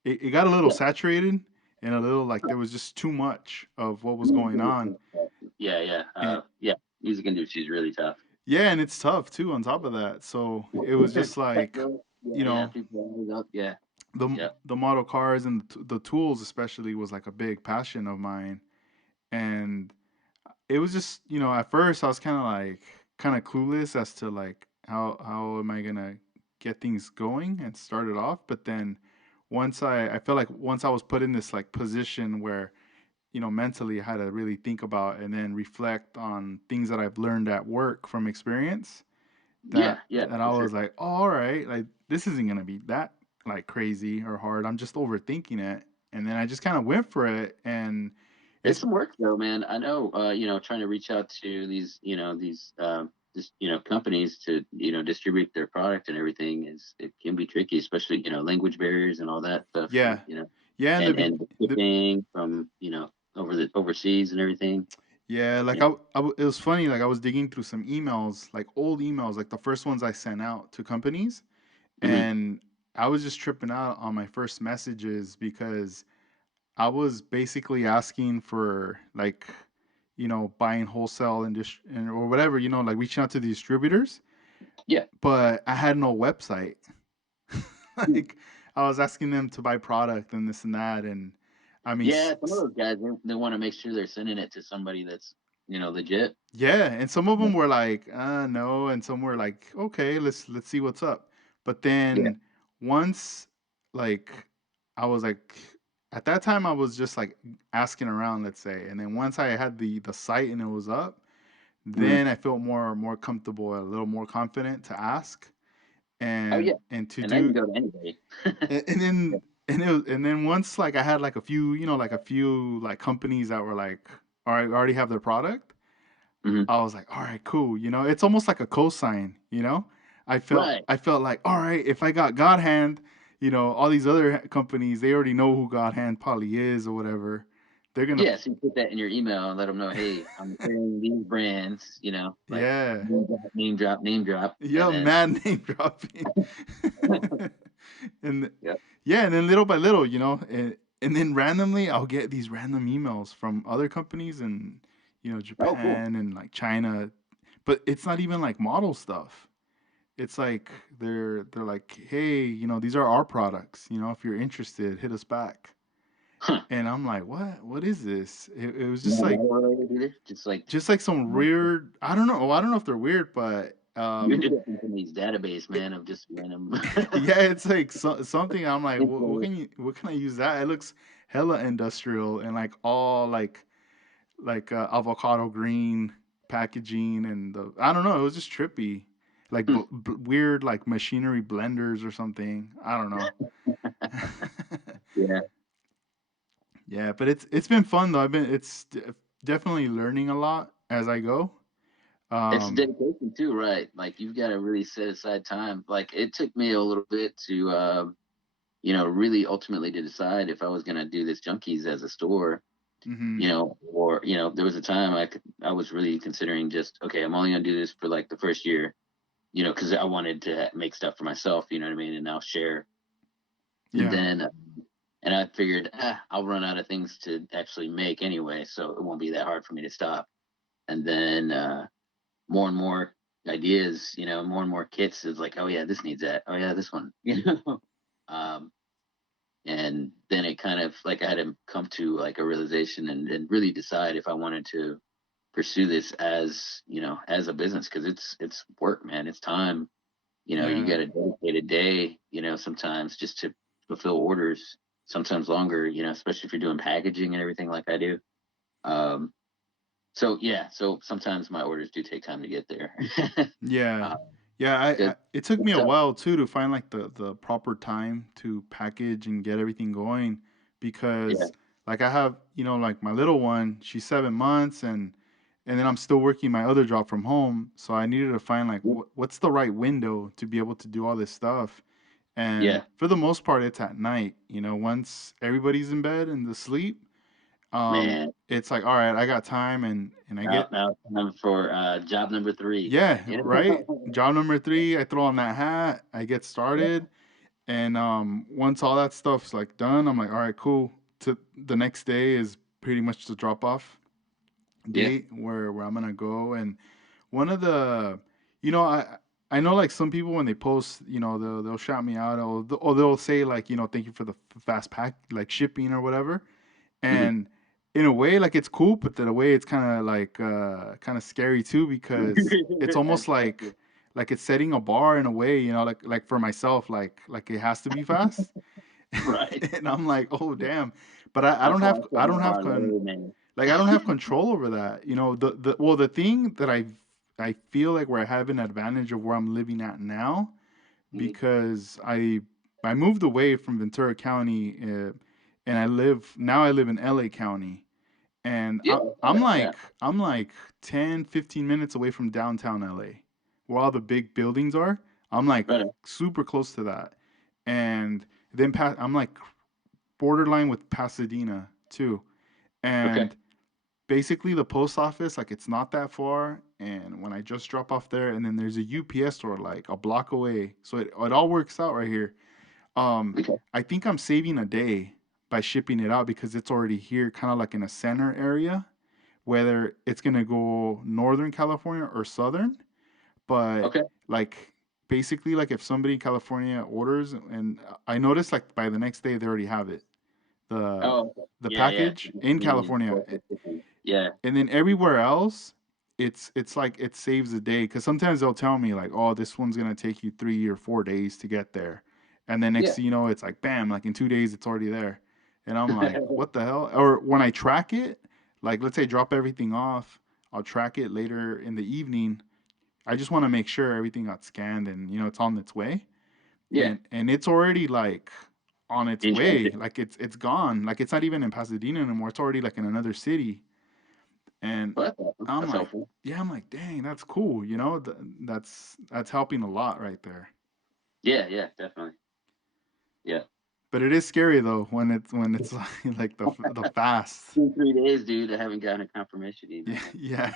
it got a little yeah. saturated and a little like there was just too much of what was going on, Yeah, yeah, and yeah. Music industry is really tough. yeah, and it's tough too on top of that. So it was just like, Yeah, you yeah. know, People always up. Yeah, the yeah. the model cars and the tools especially was like a big passion of mine, and it was just at first I was kind of clueless as to like how am I gonna get things going and start it off, but then I felt like once I was put in this like position where mentally I had to really think about and then reflect on things that I've learned at work from experience, Yeah, that yeah, I for was sure. like, oh, all right, like this isn't gonna be that like crazy or hard. I'm just overthinking it, and then I just kind of went for it, and It's it's some work though, man. I know, trying to reach out to these, just, companies to, distribute their product and everything it can be tricky, especially, language barriers and all that stuff. yeah, yeah, and And the the shipping from, overseas and everything. yeah, like Yeah. it was funny. Like I was digging through some emails, like old emails, like the first ones I sent out to companies, Hmm. and I was just tripping out on my first messages because I was basically asking for like, buying wholesale and or whatever, like reaching out to the distributors, Yeah. but I had no website. Hmm. Like I was asking them to buy product and this and that, and I mean, Yeah. Some of those guys, they want to make sure they're sending it to somebody that's, legit. yeah, and some of Yeah. them were like, no, and some were like, okay, let's see what's up. But Yeah. then once, like, I was like, at that time I was just like asking around, let's say, and then once I had the site and it was up, Mhm. then I felt more comfortable, a little more confident to ask Oh yeah. and to And that can do, go to anybody. and then and then once like I had like a few, like a few like companies that were like, all right, already have their product. Hmm. I was like, all right, cool. It's almost like a cosign. Right. I felt like, all right, if I got God Hand, all these other companies, they already know who God Hand probably is or whatever. They're gonna, Yeah, so you put that in your email and let them know, hey, I'm carrying these brands, like yeah, name drop, name drop, name drop, and yeah, then mad name dropping, and yeah. yeah, and then little by little, and then randomly, I'll get these random emails from other companies and Oh, cool. Japan and like China, but it's not even like model stuff. It's like they're like, hey, these are our products. If you're interested, hit us back. Huh. And I'm like, what is this? It was Not model related either. just like some Um, weird, I don't know, I don't know if they're weird, but you ended up in somebody's database, it, man, of just random yeah, it's like something. I'm like, info. what can I use that? It looks hella industrial and like all avocado green packaging, and I don't know, it was just trippy, like Hmm. weird like machinery blenders or something. I don't know. Yeah. Yeah, but it's been fun though. Definitely learning a lot as I go. It's Um, dedication too, right? Like you've got to really set aside time. Like it took me a little bit to, really ultimately to decide if I was going to do this Junkies as a store, hmm or there was a time I was really considering just okay, I'm only gonna do this for like the first year, because I wanted to make stuff for myself, you know what I mean, and now share, and yeah, then and I figured I'll run out of things to actually make anyway, so it won't be that hard for me to stop, and then more and more ideas, more and more kits is like, oh yeah, this needs that, oh yeah, this one, um, and then it kind of like I had to come to like a realization and really decide if I wanted to pursue this as as a business because it's work, man. It's time. You yeah, got a dedicated day. Sometimes just to fulfill orders. Sometimes longer. Especially if you're doing packaging and everything like I do. Um, So yeah, so sometimes my orders do take time to get there. Yeah. uh, Yeah, it, it took me it's a tough. while too to find like the proper time to package and get everything going Yeah. because like I have, like my little one, she's 7 months and then I'm still working my other job from home, so I needed to find like what's the right window to be able to do all this stuff. And Yeah, for the most part it's at night, once everybody's in bed and asleep, man. it's like all right, I got time and I Now, get. now it's time for job number three. Yeah, You right. know? Job number three, I throw on that hat, I get started, and once all that stuff's like done, I'm like, all right, cool. To the next day is pretty much the drop off Yeah. date where I'm gonna go. And one of the, you know, I know like some people when they post, they'll shout me out or they'll say like, thank you for the fast pack like shipping or whatever. Mhm. And in a way, like it's cool, but in a way, it's kind of like kind of scary too because it's almost like it's setting a bar in a way, like for myself, like it has to be fast, Right. and I'm like, oh damn, but I don't That's why have I set I my don't have bar low, man. like I don't have control over that. The thing that I feel like where I have an advantage of where I'm living at now Mhm. because I moved away from Ventura County, and I live in LA County, and Yeah. Yeah. I'm like 10 15 minutes away from downtown LA where all the big buildings are. I'm like Right. super close to that. And then I'm like borderline with Pasadena too. Okay. And basically the post office, like it's not that far, and when I just drop off there and then there's a UPS store like a block away, so it all works out right here. um Okay. I think I'm saving a day by shipping it out because it's already here kind of like in a center area, whether it's going to go northern California or southern. But Okay. like basically like if somebody in California orders, and I noticed like by the next day they already have it, the Oh, okay. the Yeah. Yeah. package in California. Yeah. And then everywhere else it's like it saves the day because sometimes they'll tell me like, oh, this one's gonna take you 3 or 4 days to get there, and then next Yeah. thing you know it's like bam, like in 2 days it's already there. And I'm like, what the hell? Or when I track it, like let's say drop everything off, I'll track it later in the evening. I just want to make sure everything got scanned and it's on its way, Yeah. and it's already like on its In way, transit. like it's gone, like it's not even in Pasadena anymore, it's already like in another city. And Well, that's awesome. I'm That's like, helpful. yeah, I'm like, dang, that's cool. That's helping a lot right there. Yeah. Yeah. Definitely. Yeah. But it is scary though when it's like the fast. 2 3 days, dude. I haven't gotten a confirmation Yeah, email. yeah.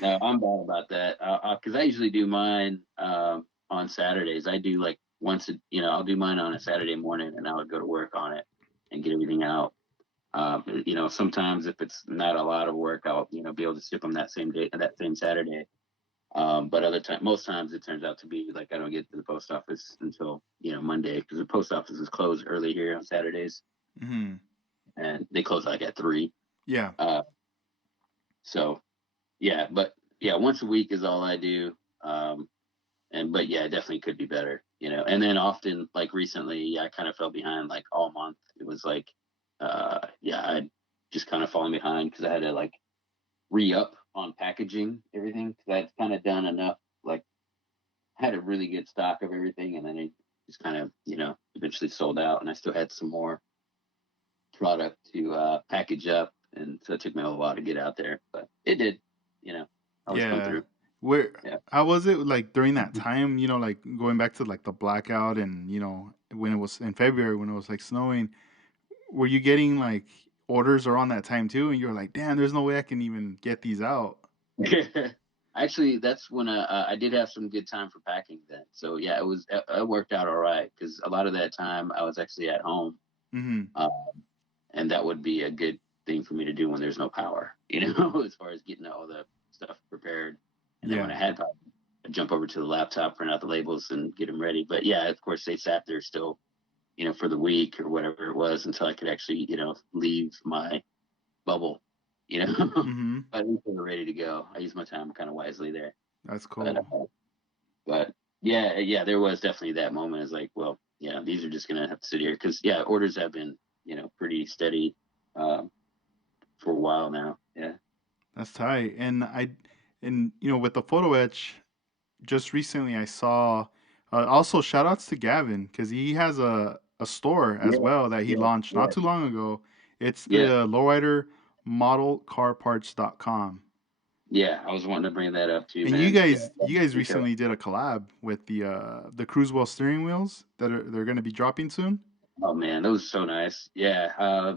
No, I'm bad about that. Because I usually do mine on Saturdays. I do like I'll do mine on a Saturday morning, and I would go to work on it and get everything out. Sometimes if it's not a lot of work, I'll be able to ship them that same day, that same Saturday. But most times it turns out to be like I don't get to the post office until Monday because the post office is closed early here on Saturdays, Hmm. and they close like at 3. Yeah, Uh, so yeah, but yeah, once a week is all I do. But yeah, it definitely could be better. And then often, like recently, yeah, I kind of fell behind like all month. It was like, yeah, I just kind of falling behind because I had to like re up on packaging everything because I'd kind of done enough, like had a really good stock of everything, and then it just kind of eventually sold out, and I still had some more product to package up, and so it took me a while to get out there, but it did. You know, always come yeah. through. Where Yeah. how was it like during that time? Like going back to like the blackout and when it was in February when it was like snowing. Were you getting like orders around that time too? And you're like, damn, there's no way I can even get these out. Actually, that's when I did have some good time for packing then. So yeah, it worked out all right because a lot of that time I was actually at home, Hmm. um, and that would be a good thing for me to do when there's no power, as far as getting all the stuff prepared. And then when Yeah. I had power, I'd jump over to the laptop, print out the labels, and get them ready. But yeah, of course, they sat there still, for the week or whatever it was until I could actually, leave my bubble, you know. Hmm. But at least they were ready to go. I used my time kind of wisely there. That's But cool. but yeah, yeah, there was definitely that moment. Is like, well, yeah, these are just gonna have to sit here because yeah, orders have been pretty steady um, for a while now. Yeah, That's tight. And with the photo etch, just recently I saw. Also, shout outs to Gavin because he has a store as Yeah, well that he yeah, launched not yeah, too long ago. It's yeah, the Lowrider modelcarparts.com. yeah. I was wanting to bring that up too, And you man. Yeah, guys, you guys detail. recently did a collab with the Cruisewell steering wheels they're going to be dropping soon. Oh man, that was so nice. Yeah,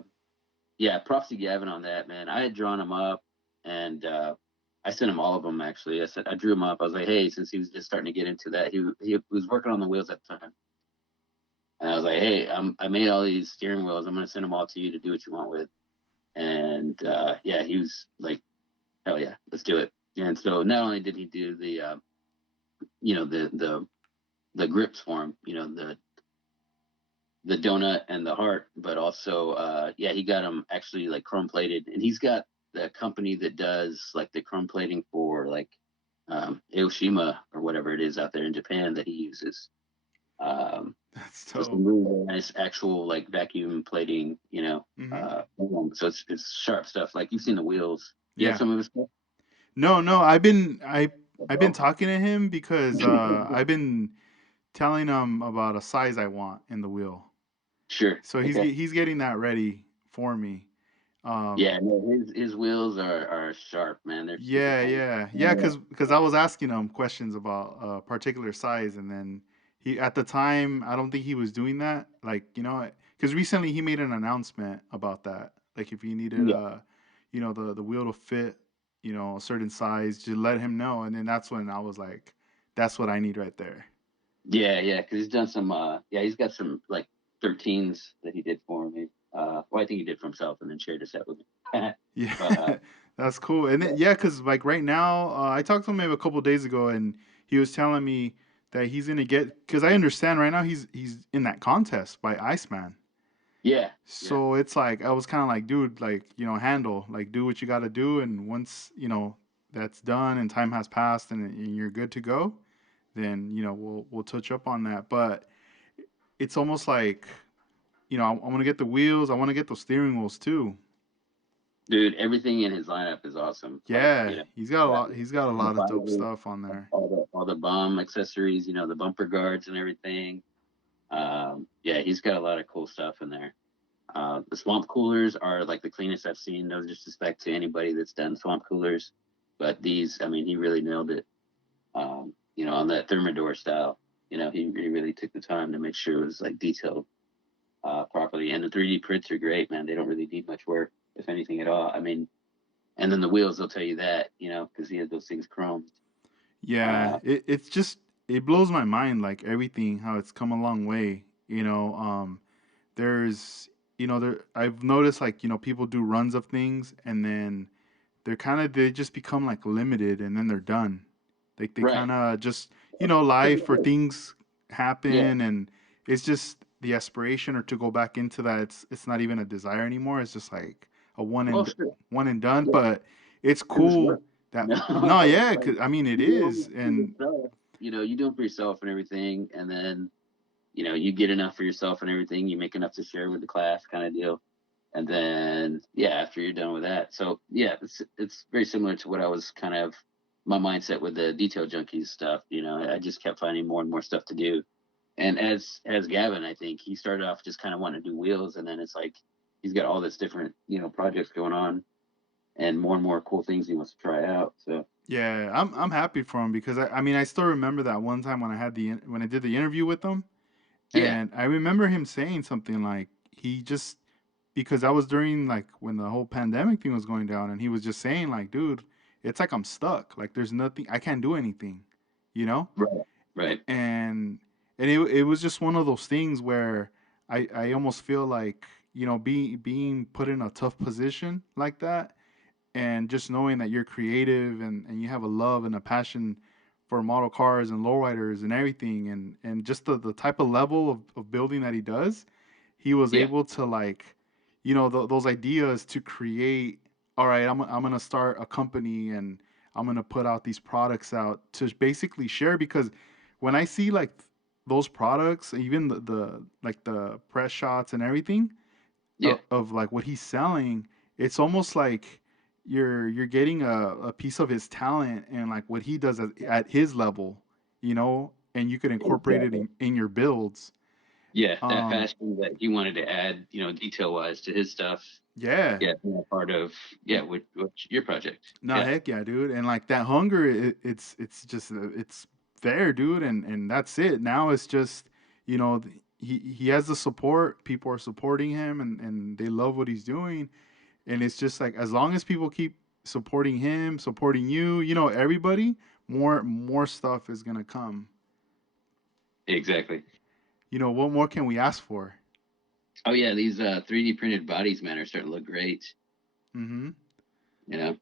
yeah. Props to Gavin on that, man. I had drawn him up, and I sent him all of them actually. I drew him up. I was like, hey, since he was just starting to get into that, he was working on the wheels at the time, and I was like, hey, I made all these steering wheels. I'm gonna send them all to you to do what you want with. And yeah, he was like, hell yeah, let's do it. And so not only did he do the you know the grips for him, the donut and the heart, but also yeah, he got them actually like chrome plated, and he's got the company that does like the chrome plating for like Aoshima or whatever it is out there in Japan that he uses. Um, That's so some dope. really nice actual like vacuum plating, Hmm. so it's sharp stuff. Like you've seen the wheels. You have Yeah. some of his stuff. No, no, I've been Oh, talking to him because I've been telling him about a size I want in the wheel. sure. So Okay. he's getting that ready for me. Um, Yeah, no, his wheels are sharp, man. They're super yeah, clean. yeah, yeah. Yeah, Because I was asking him questions about a particular size, and then he at the time I don't think he was doing that. Like because recently he made an announcement about that. Like if you needed yeah, the wheel to fit a certain size, just let him know, and then that's when I was like, that's what I need right there. yeah. Because he's done some. Yeah, he's got some like 13s that he did for me. Well, I think he did for himself and then shared a set with me. Yeah, But that's cool. And then, yeah, because like right now, I talked to him maybe a couple days ago, and he was telling me that he's gonna get because I understand right now he's in that contest by Iceman. yeah, yeah, So it's like I was kind of like, dude, like handle, like do what you got to do, and once that's done and time has passed and you're good to go, then we'll touch up on that. But it's almost like I want to get the wheels, I want to get those steering wheels too. dude. Everything in his lineup is awesome. Like Yeah, he's got a that, lot. He's got a the lot of dope body, stuff on there. all the bomb accessories, the bumper guards and everything. Yeah, he's got a lot of cool stuff in there. The swamp coolers are like the cleanest I've seen. No disrespect to anybody that's done swamp coolers, but these, I mean, he really nailed it. On that Thermador style, he really took the time to make sure it was like detailed properly. And the 3D prints are great, man. They don't really need much work, if anything at all. I mean, and then the wheels, they'll tell you that, because he had those things chromed. Yeah, Uh, it's just it blows my mind like everything how it's come a long way. There's there I've noticed like people do runs of things and then they just become like limited and then they're done. Like they right. kind of just Because life or things yeah. happen and it's just the aspiration or to go back into that it's not even a desire anymore. It's just like a Well, sure. one and done. Yeah. But it's Because it's cool work. that no, No, yeah, like 'cause, I mean it you do is them for and yourself. You do them for yourself and everything, and then you get enough for yourself and everything. You make enough to share with the class, kind of deal. And then yeah, after you're done with that, so yeah, it's very similar to what I was kind of my mindset with the detail junkies stuff. I just kept finding more and more stuff to do. And as Gavin, I think he started off just kind of wanting to do wheels, and then it's like he's got all this different projects going on, and more cool things he wants to try out. So yeah, I'm happy for him because I mean I still remember that one time when when I did the interview with him. yeah, And I remember him saying something like he just because that was during like when the whole pandemic thing was going down and he was just saying like, dude, it's like I'm stuck. Like there's nothing I can't do anything, you know? right, right, And it was just one of those things where I almost feel like, being put in a tough position like that and just knowing that you're creative and you have a love and a passion for model cars and lowriders and everything and just the type of level of building that he does, he was yeah, able to like those ideas to create, all right, I'm gonna start a company and I'm gonna put out these products out to basically share because when I see like those products, even the like the press shots and everything yeah, of like what he's selling, it's almost like you're getting a piece of his talent and like what he does at his level, you know, and you could incorporate it Exactly. in your builds. Yeah, that Um, passion that he wanted to add, detail wise to his stuff. yeah, Yeah, being a part of with your project. no, Yeah, heck yeah, dude, and like that hunger, it's just it's there, dude, and that's it. Now it's just you know he has the support, people are supporting him, and they love what he's doing, and it's just like as long as people keep supporting him, supporting you, you know, everybody, more stuff is gonna come. exactly. You know, what more can we ask for? Oh yeah, these 3D printed bodies, man, are starting to look great. Mm-hmm. You know.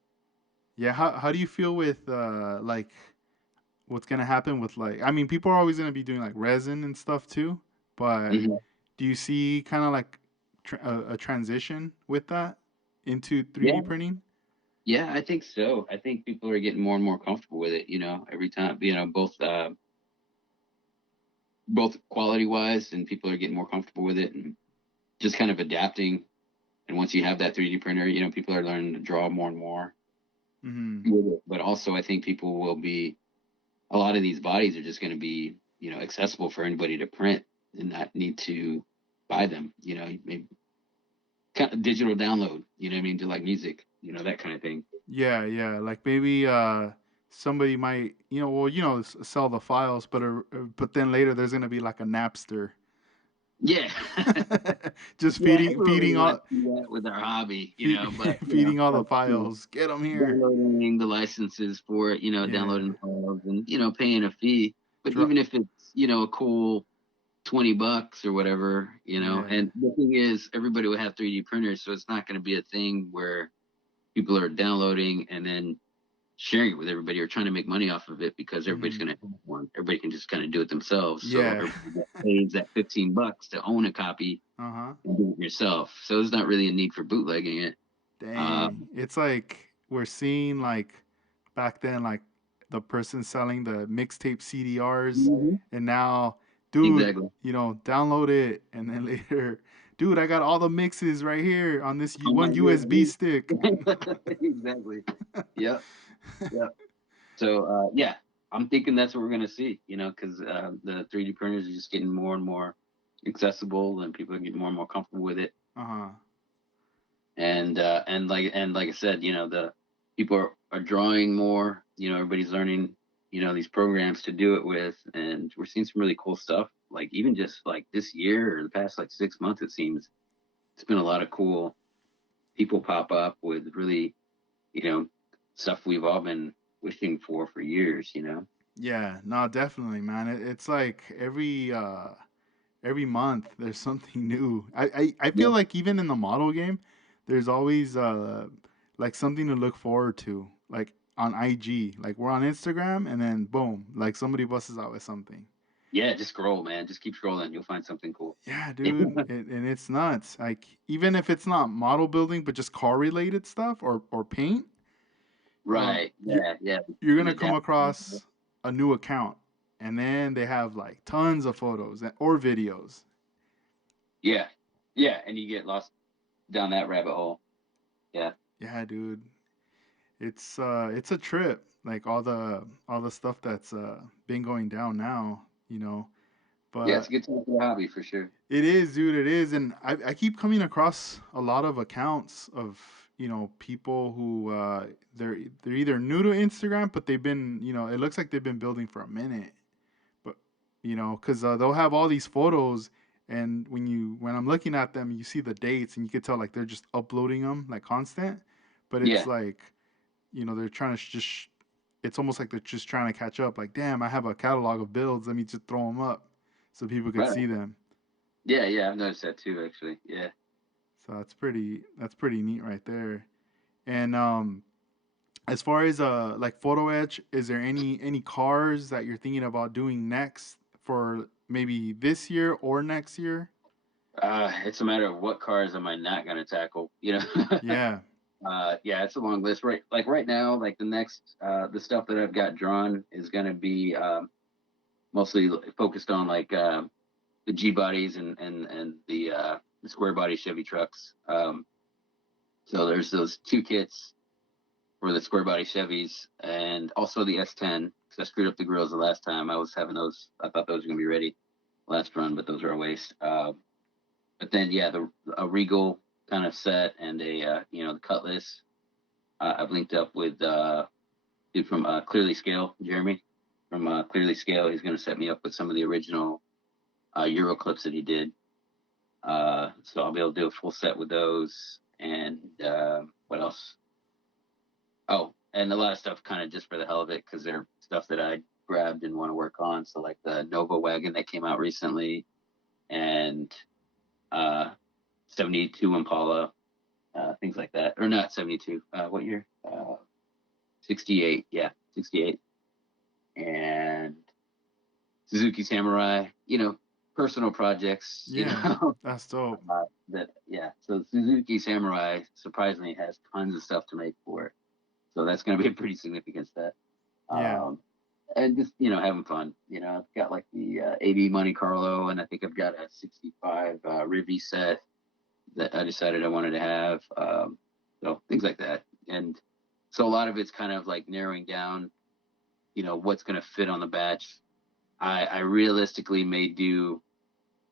Yeah, how do you feel with like what's gonna happen with like I mean people are always gonna be doing like resin and stuff too, but Mhm. do you see kind of like a transition with that into 3D Yeah, printing? yeah, I think so. I think people are getting more and more comfortable with it. Every time, both quality wise, and people are getting more comfortable with it, and just kind of adapting. And once you have that 3D printer, people are learning to draw more and more Mm-hmm. with it. But also, I think people will be a lot of these bodies are just going to be, accessible for anybody to print and not need to buy them. Maybe kind of digital download. You know what I mean? To like music, that kind of thing. Yeah, yeah. Like maybe somebody might, you know, well, you know, sell the files, but then later there's gonna be like a Napster, Yeah. just Yeah, I really feeding want all to see that with our hobby, feed, but feeding all the like, files. Get them here. downloading the licenses for it, Yeah. downloading the files and paying a fee. But Drop. even if it's a cool $20 or whatever, Yeah. and the thing is, everybody will have 3D printers, so it's not going to be a thing where people are downloading and then sharing it with everybody or trying to make money off of it because everybody's Hmm. going to have one. Everybody can just kind of do it themselves. So Yeah. everybody pays that $15 to own a copy Uh huh. and do it yourself. So there's not really a need for bootlegging it. Dang. It's like we're seeing like back then like the person selling the mixtape CDRs Mhm. and now dude, Exactly. you know, download it and then later dude, I got all the mixes right here on this On my one USB USB. stick. Exactly. Yep. Yep. So yeah, I'm thinking that's what we're gonna see. Because the 3D printers are just getting more and more accessible, and people are getting more and more comfortable with it. Uh-huh. And like I said, the people are drawing more. Everybody's learning. These programs to do it with, and we're seeing some really cool stuff. Like even just like this year or the past like 6 months, it seems it's been a lot of cool people pop up with really you know stuff we've all been wishing for years. Yeah, no, definitely, man. It's like every month there's something new. I feel Yeah. like even in the model game, there's always like something to look forward to. Like on IG, like we're on Instagram, and then boom, like somebody busts out with something. Yeah, just scroll, man. Just keep scrolling. You'll find something cool. Yeah, dude, and it's nuts. Like even if it's not model building, but just car related stuff or paint, Right. you Yeah. Yeah. you're And gonna come adapt. across a new account, and then they have like tons of photos or videos. Yeah. Yeah. And you get lost down that rabbit hole. Yeah. Yeah, dude, it's a trip. Like all the stuff that's been going down now, you know. Yeah. It's But a good time for the hobby for sure. it is, dude. It is, and I keep coming across a lot of accounts of people who they're either new to Instagram, but they've been it looks like they've been building for a minute, but because they'll have all these photos, and when I'm looking at them, you see the dates, and you can tell like they're just uploading them like constant, but it's Yeah. like they're trying to it's almost like they're just trying to catch up. Like, damn, I have a catalog of builds. Let me just throw them up so people could Right. see them. Yeah. Yeah. I've noticed that too, actually. Yeah. So that's pretty neat right there. And as far as like photo etch, is there any cars that you're thinking about doing next for maybe this year or next year? It's a matter of what cars am I not going to tackle, Yeah. Yeah, it's a long list. Right now, like the stuff that I've got drawn is going to be mostly focused on like the G bodies and the square body Chevy trucks. So there's those two kits. for the square body Chevys, and also the S10 because I screwed up the grills the last time. I was having those. I thought those were gonna be ready last run, but those are a waste. But then yeah, the a Regal kind of set and a the Cutlass. I've linked up with dude from Clearly Scale, Jeremy from Clearly Scale. He's gonna set me up with some of the original Euro clips that he did. So I'll be able to do a full set with those. And what else? Oh, and a lot of stuff kind of just for the hell of it because they're stuff that I grabbed and want to work on. So like the Nova wagon that came out recently, and uh, 72 Impala, things like that. Or not 72. What year? 68. Yeah, 68. And Suzuki Samurai. Personal projects. Yeah, that's dope. So Suzuki Samurai surprisingly has tons of stuff to make for it. So that's going to be a pretty significant step. Yeah, Um, and just having fun. I've got like the 80 Monte Carlo, and I think I've got a 65 Rivy set that I decided I wanted to have. So things like that, and so a lot of it's kind of like narrowing down, what's going to fit on the batch. I realistically may do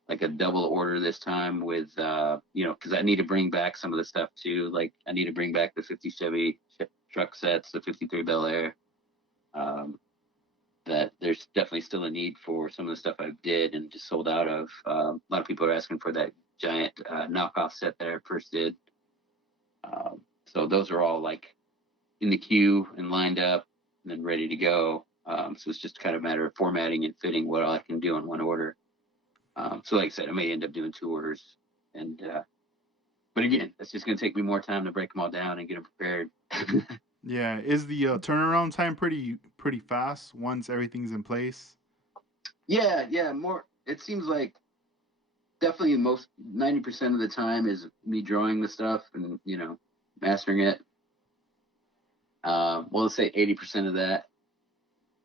like a double order this time with because I need to bring back some of the stuff too. Like I need to bring back the 50 Chevy truck sets, the 53 Bel Air. Um, that there's definitely still a need for some of the stuff I did and just sold out of. A lot of people are asking for that giant knockoff set that I first did. So those are all like in the queue and lined up and then ready to go. So it's just kind of a matter of formatting and fitting what all I can do in one order. So like I said, I may end up doing two orders. And but again, that's just going to take me more time to break them all down and get them prepared. yeah. Is the turnaround time pretty fast once everything's in place? Yeah. More. It seems like definitely most 90% of the time is me drawing the stuff and mastering it. Well, let's say 80% of that,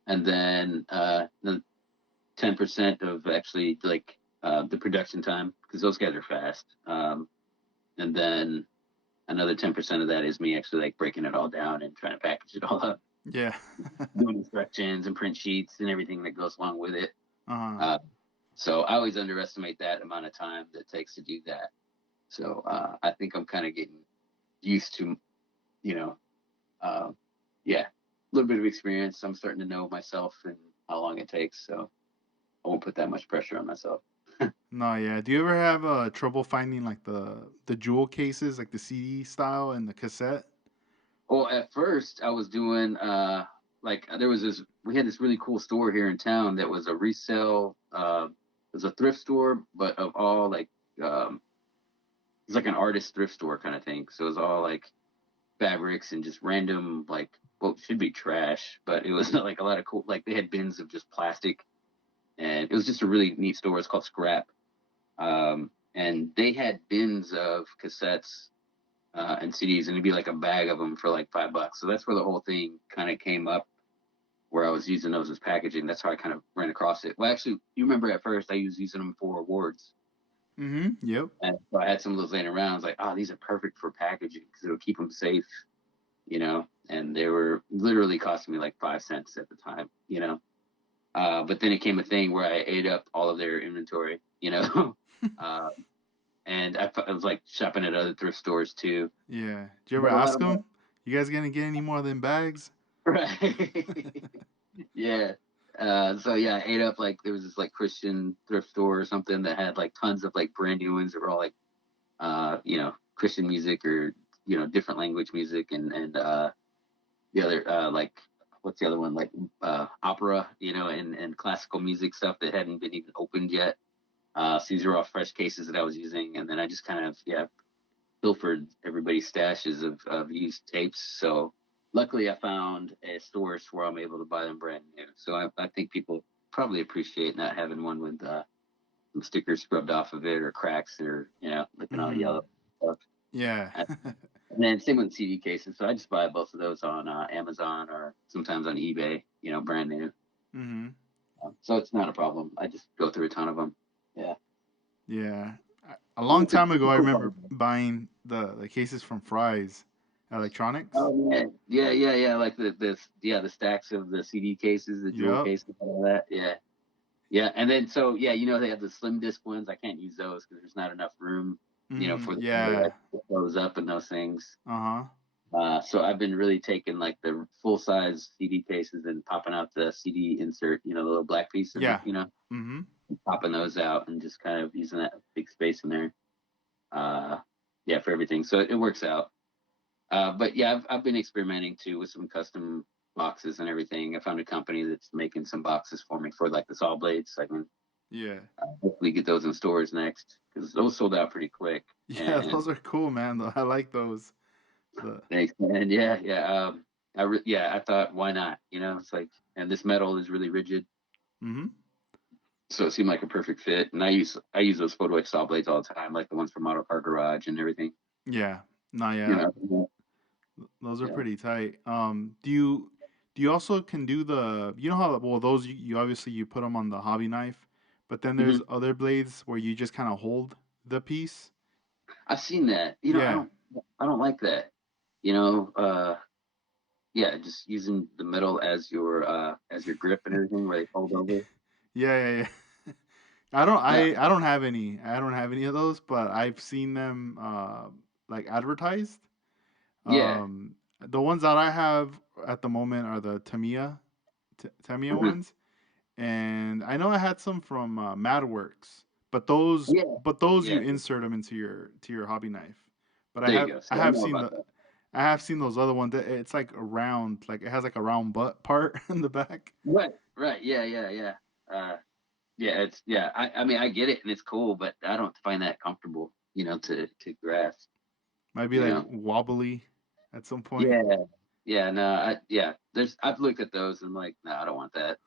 and then the 10% of actually like the production time because those guys are fast. And then another 10% of that is me actually like breaking it all down and trying to package it all up, Yeah. doing instructions and print sheets and everything that goes along with it. Uh-huh. Uh, so I always underestimate that amount of time that it takes to do that. So I think I'm kind of getting used to, you know, uh, yeah, a little bit of experience. I'm starting to know myself and how long it takes. So I won't put that much pressure on myself. No, yeah. Do you ever have trouble finding like the jewel cases, like the CD style and the cassette? Well, at first I was doing like there was this we had this really cool store here in town that was a resale it was a thrift store but of all like it's like an artist thrift store kind of thing. So it was all like fabrics and just random like what should be trash, but it was like a lot of cool like they had bins of just plastic and it was just a really neat store. It's called Scrap. And they had bins of cassettes and CDs, and it'd be like a bag of them for like $5. So that's where the whole thing kind of came up, where I was using those as packaging. That's how I kind of ran across it. Well, actually, you remember at first I was using them for awards, Mm-hmm. Yep. and so I had some of those laying around. I was like, oh, these are perfect for packaging because it'll keep them safe, And they were literally costing me like 5 cents at the time, But then it came a thing where I ate up all of their inventory, uh, and I was like shopping at other thrift stores too. Yeah. Did you ever But a lot ask of my them? You guys gonna get any more of them bags? right. Yeah. So yeah, I ate up like there was this like Christian thrift store or something that had like tons of like brand new ones that were all like Christian music or different language music and the other like what's the other one like opera and classical music stuff that hadn't been even opened yet. So these are all fresh cases that I was using, and then I just kind of pilfered everybody's stashes of used tapes. So luckily, I found a source where I'm able to buy them brand new. So I think people probably appreciate not having one with some stickers scrubbed off of it or cracks or looking all Mm-hmm. yellow stuff. Yeah. And then same with CD cases. So I just buy both of those on Amazon or sometimes on eBay, brand new. Mm-hmm. So it's not a problem. I just go through a ton of them. Yeah. Yeah. A And long it's a time ago, I cool part remember of it. buying the cases from Fry's. electronics. Oh man, yeah. Like the stacks of the CD cases, the jewel Yep. cases, all that. Yeah, yeah. And then so yeah, they have the slim disc ones. I can't use those because there's not enough room, for the camera Yeah. to close up and those things. Uh huh. So I've been really taking like the full size CD cases and popping out the CD insert, the little black piece, and Yeah. Mm-hmm. popping those out and just kind of using that big space in there. Uh, yeah, for everything. So it works out. But yeah, I've been experimenting too with some custom boxes and everything. I found a company that's making some boxes for me for like the saw blades. So I can Yeah. hopefully get those in stores next because those sold out pretty quick. Yeah. And Those are cool, man. I like those. The thanks, man. Yeah. I thought, why not? It's like, and this metal is really rigid, mm-hmm. so it seemed like a perfect fit. And I use those photo etch saw blades all the time, like the ones from Model Car Garage and everything. Yeah. No, You yeah. know, Those are yeah. pretty tight. Do you also can do you know how well those you obviously you put them on the hobby knife, but then hmm there's other blades where you just kind of hold the piece. I've seen that. Yeah. I don't like that. You know, uh, yeah, just using the metal as your grip and everything where they fold over. Yeah. I don't No, I I don't have any. I don't have any of those, but I've seen them like advertised. yeah. The ones that I have at the moment are the Tamiya hmm ones, and I know I had some from MadWorks, but those Yeah. but those you Yeah. insert them into your hobby knife. But I There you have go. I See, I have know seen about the that. I have seen those other ones. It's like a round, like it has like a round butt part in the back. Right. Right. Yeah. Yeah. I mean, I get it and it's cool, but I don't find that comfortable, to grasp, Might be you like know. wobbly at some point. Yeah. Yeah. No, I've looked at those and I'm like, no, I don't want that.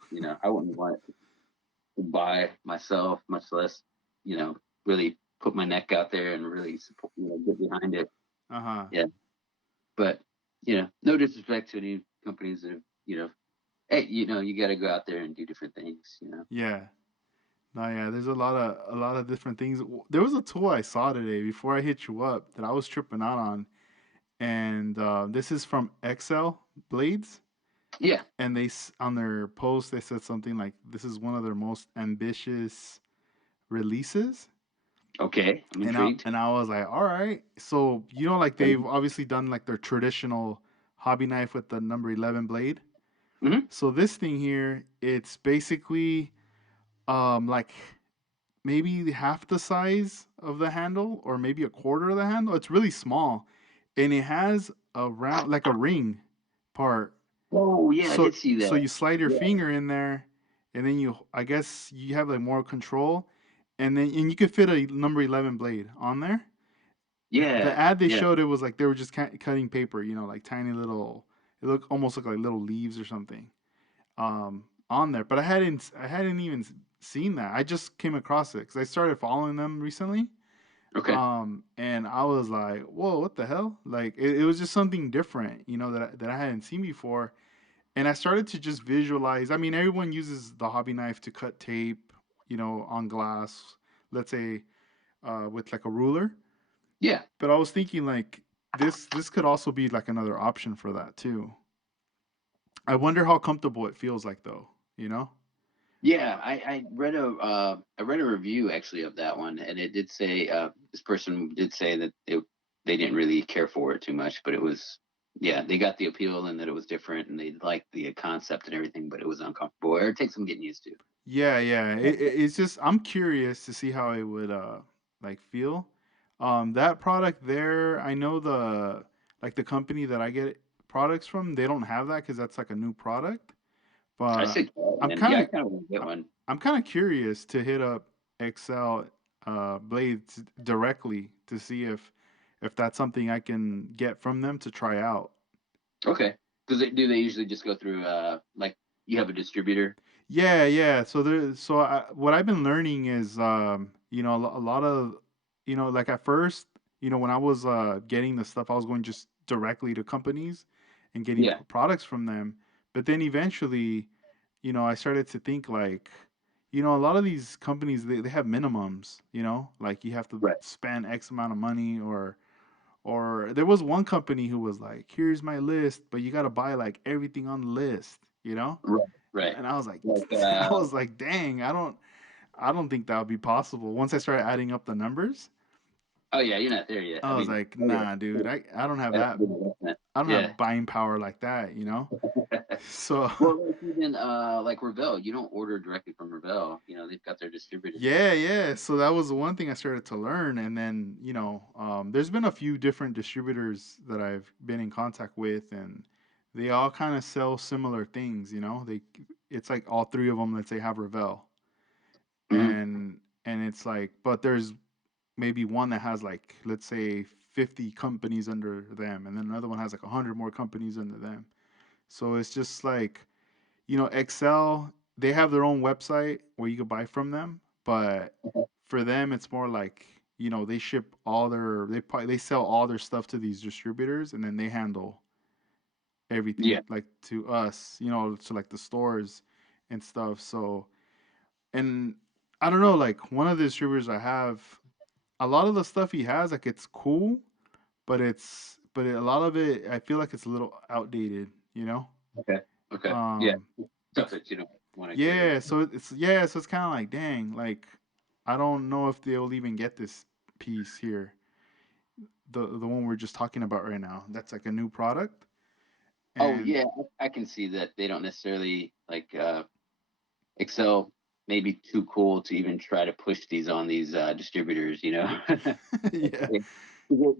I wouldn't want to buy myself, much less, really put my neck out there and really support, get behind it. Uh huh. Yeah. But, no disrespect to any companies that have, hey, you got to go out there and do different things. Yeah. No, yeah. There's a lot of different things. There was a tool I saw today before I hit you up that I was tripping out on, and this is from XL Blades. Yeah. And on their post they said something like this is one of their most ambitious releases, Okay. I'm and I intrigued. and I was like, all right. So like they've obviously done like their traditional hobby knife with the number 11 blade. Mm-hmm. So this thing here, it's basically like maybe half the size of the handle or maybe a quarter of the handle. It's really small, and it has a round like a ring part. Oh, yeah, I So did see so that. you slide your Yeah. finger in there, and then I guess you have like more control, and you could fit a number 11 blade on there. The Yeah. ad they Yeah. showed, it was like they were just cutting paper, like tiny little. It looked almost like little leaves or something on there. But I hadn't even seen that. I just came across it because I started following them recently. Okay. And I was like, whoa, what the hell? Like it was just something different, that I hadn't seen before. And I started to just visualize. I mean, everyone uses the hobby knife to cut tape, on glass, let's say, with like a ruler. Yeah. But I was thinking like this could also be like another option for that too. I wonder how comfortable it feels like though, you know? Yeah. I read a review actually of that one, and it did say this person did say that they didn't really care for it too much, but it was yeah, they got the appeal and that it was different and they liked the concept and everything, but it was uncomfortable or it takes some getting used to. Yeah. It's just I'm curious to see how it would like feel. That product there, I know the company that I get products from, they don't have that because that's like a new product. I But said, oh, I'm man, yeah, kind I of kind of want to get one. I'm kind of curious to hit up Excel blades directly to see if that's something I can get from them to try out. Okay. Do they usually just go through like you have a distributor? Yeah. What I've been learning is, a lot of, like at first, when I was getting the stuff, I was going just directly to companies and getting Yeah. products from them. But then eventually, I started to think like, a lot of these companies they have minimums, like you have to Right. spend X amount of money Or there was one company who was like, "Here's my list, but you got to buy like everything on the list," you know? Right, right. And I was like, Like, I was like, "Dang, I don't think that would be possible." Once I started adding up the numbers, oh yeah, you're not there yet. I I was mean, like, oh "Nah, dude, yeah, I don't have that's a that. good investment. I don't Yeah. have buying power like that, you know?" So, Well, like even like Revell, you don't order directly from Revell. They've got their distributors. yeah, yeah. So that was the one thing I started to learn, and then there's been a few different distributors that I've been in contact with, and they all kind of sell similar things. It's like all three of them that say have Revel, Hmm. and it's like, but there's maybe one that has like let's say 50 companies under them, and then another one has like 100 more companies under them. So it's just like Excel, they have their own website where you can buy from them, but for them, it's more like, they ship they sell all their stuff to these distributors and then they handle everything Yeah. like to us, to like the stores and stuff. So, and I don't know, like one of the distributors I have, a lot of the stuff he has, like it's cool, but a lot of it, I feel like it's a little outdated, you know? Okay. Okay. Yeah. Um, Stuff bec- that you don't want to carry. Yeah, so it's kind of like, dang, like I don't know if they'll even get this piece here, the one we're just talking about right now. That's like a new product, Oh and yeah, I can see that they don't necessarily like Excel. Maybe too cool to even try to push these on these distributors. yeah, they,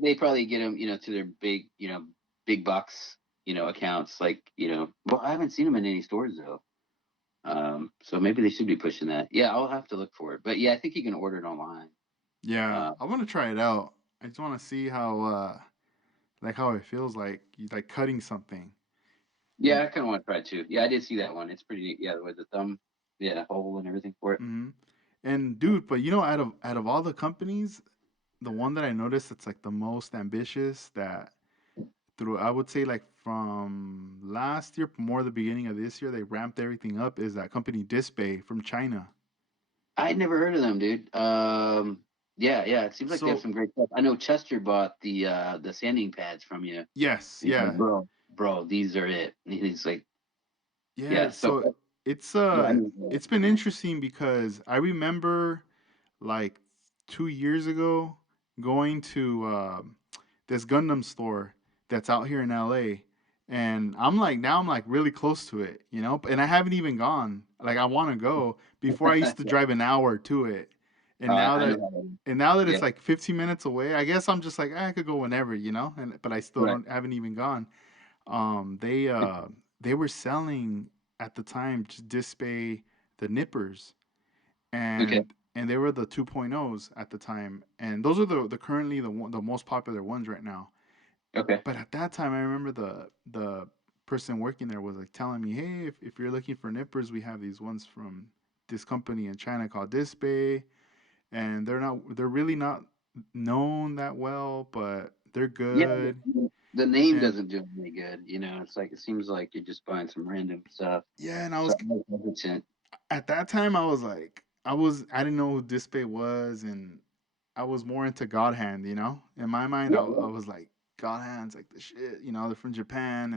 they probably get them, to their big, big box, accounts. Like, well, I haven't seen them in any stores though. So maybe they should be pushing that. Yeah, I'll have to look for it. But yeah, I think you can order it online. yeah. Uh, I want to try it out. I just want to see how it feels like like cutting something. And yeah, I kind of want to try it too. Yeah, I did see that one. It's pretty neat. Yeah, with the thumb, yeah, hole and everything for it. hmm and dude, but out of all the companies, the one that I noticed that's like the most ambitious that through I would say like from last year, more the beginning of this year, they ramped everything up. Is that company Display from China? I'd never heard of them, dude. Yeah, yeah. It seems like they have So some great stuff. I know Chester bought the sanding pads from you. yes, He's like, yeah, bro, these are it. And he's like, yeah. yeah. So So it's yeah, I uh knew it's been interesting because I remember like 2 years ago going to this Gundam store that's out here in LA. And I'm like really close to it, and I haven't even gone. Like I want to go. Before I used to drive an hour to it. And now I know that how that is. and now that Yeah, it's like 15 minutes away, I guess I'm just like I could go whenever, and but I still right. don't haven't even gone. They were selling at the time just Display the nippers Okay, and they were the 2.0s at the time, and those are the currently the most popular ones right now. okay. But at that time, I remember the person working there was like telling me, "Hey, if you're looking for nippers, we have these ones from this company in China called Display, and they're really not known that well, but they're Yeah, good." the name And doesn't do me any good. It's like it seems like you're just buying some random stuff. yeah, and So I'm like hesitant. at that time I was like I didn't know who Display was, and I was more into God Hand, In my mind, Yeah, I was like, God Hand's like the shit, they're from Japan,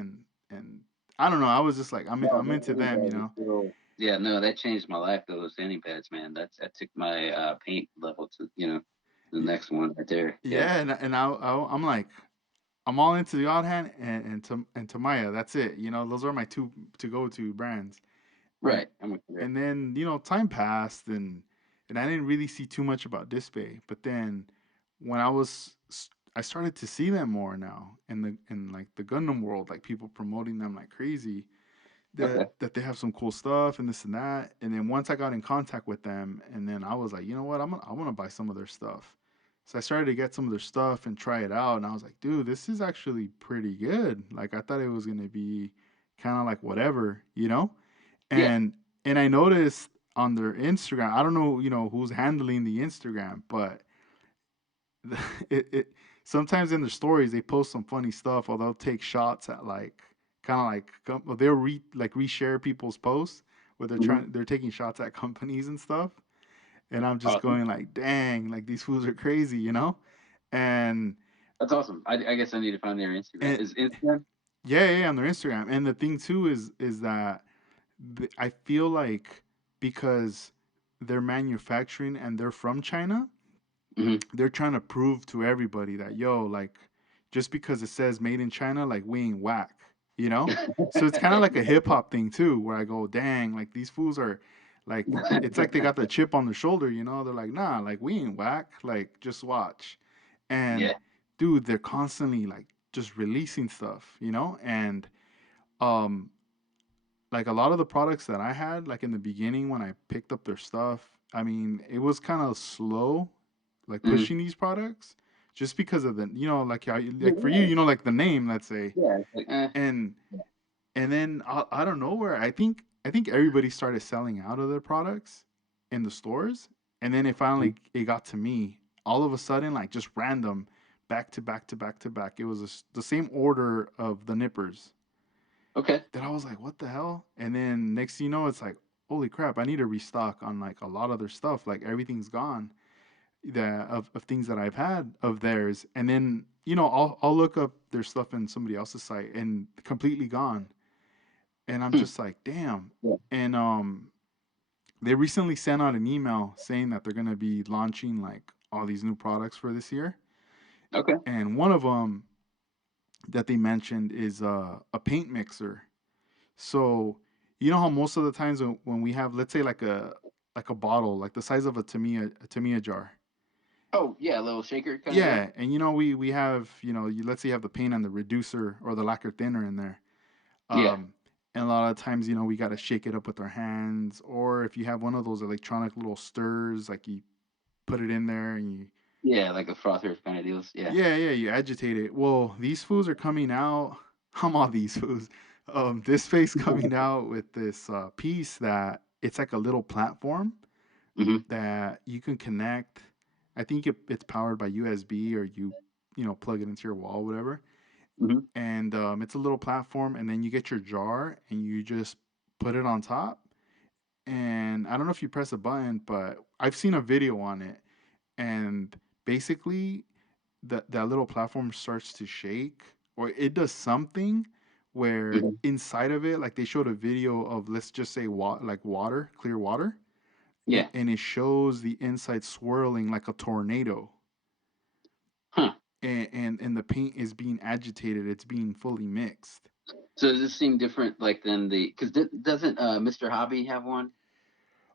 and I don't know, I was just like, no, I'm those into sanding them, pads are still. Yeah, no, that changed my life. Those sanding pads, man. That took my paint level to the Y- next one right there. Yeah, Yeah, and I'm like, I'm all into the God Hand and Tamaya. That's it, those are my two to go to brands. And right. I'm with you there. and then time passed, and I didn't really see too much about Display. But then when I started to see them more now in like the Gundam world, like people promoting them like crazy. That Okay. that they have some cool stuff and this and that. And then once I got in contact with them, and then I was like, you know what, I want to buy some of their stuff. So I started to get some of their stuff and try it out, and I was like, dude, this is actually pretty good. Like I thought it was gonna be kind of like whatever, Yeah. and I noticed on their Instagram, I don't know, who's handling the Instagram, but it sometimes in their stories they post some funny stuff, or they'll take shots at like kind of like they'll like reshare people's posts where Hmm. they're taking shots at companies and stuff, and I'm just Awesome. going like, dang, like these fools are crazy, and That's awesome. I guess I need to find their Instagram. And Is Instagram? yeah, on their Instagram. And the thing too is that I feel like because they're manufacturing and they're from China, Hmm. they're trying to prove to everybody that yo, like, just because it says made in China, like we ain't whack, you know. So it's kind of like a hip hop thing too, where I go, dang, like these fools are, like, it's like they got the chip on their shoulder, you know. They're like, nah, like we ain't whack, like just watch, and Yeah. dude, they're constantly like just releasing stuff, you know, and um like a lot of the products that I had, like in the beginning when I picked up their stuff, I mean, it was kind of slow, like Hmm. pushing these products, just because of the, you know, like how, Yeah. like for you, you know, like the name, let's say, Yeah. It's like, and then out of nowhere, I think everybody started selling out of their products in the stores, and then it finally it got to me. All of a sudden, like just random, back to back to back to back. It was the same order of the nippers okay. that I was like, what the hell? And then next thing you know, it's like, holy crap, I need to restock on like a lot of their stuff. Like everything's gone that of things that I've had of theirs. And then, you know, I'll look up their stuff in somebody else's site and completely gone. And I'm Hmm. just like, damn. Yeah. And they recently sent out an email saying that they're gonna be launching like all these new products for this year. Okay. And one of them that they mentioned is a paint mixer. So you know how most of the times when we have, let's say, like a bottle like the size of a Tamiya jar. Oh yeah, a little shaker kind of deal. Yeah, and you know we have, you know, let's say you have the paint and the reducer or the lacquer thinner in there. Yeah. Um, and a lot of times, you know, we got to shake it up with our hands, or if you have one of those electronic little stirs, like you put it in there and you, Yeah, like a frother kind of deals. Yeah. yeah, you agitate it. Well, these fools are coming out. I'm all these fools. This face coming out with this piece that it's like a little platform Hmm. that you can connect. I think it's powered by USB, or you know, plug it into your wall, whatever. Hmm. And it's a little platform, and then you get your jar and you just put it on top. And I don't know if you press a button, but I've seen a video on it, and basically that little platform starts to shake, or it does something where Hmm. inside of it, like they showed a video of, let's just say, like water, clear water, Yeah. and it shows the inside swirling like a tornado, Huh. and the paint is being agitated, it's being fully mixed. So does this seem different, like than the? Because doesn't Mr. Hobby have one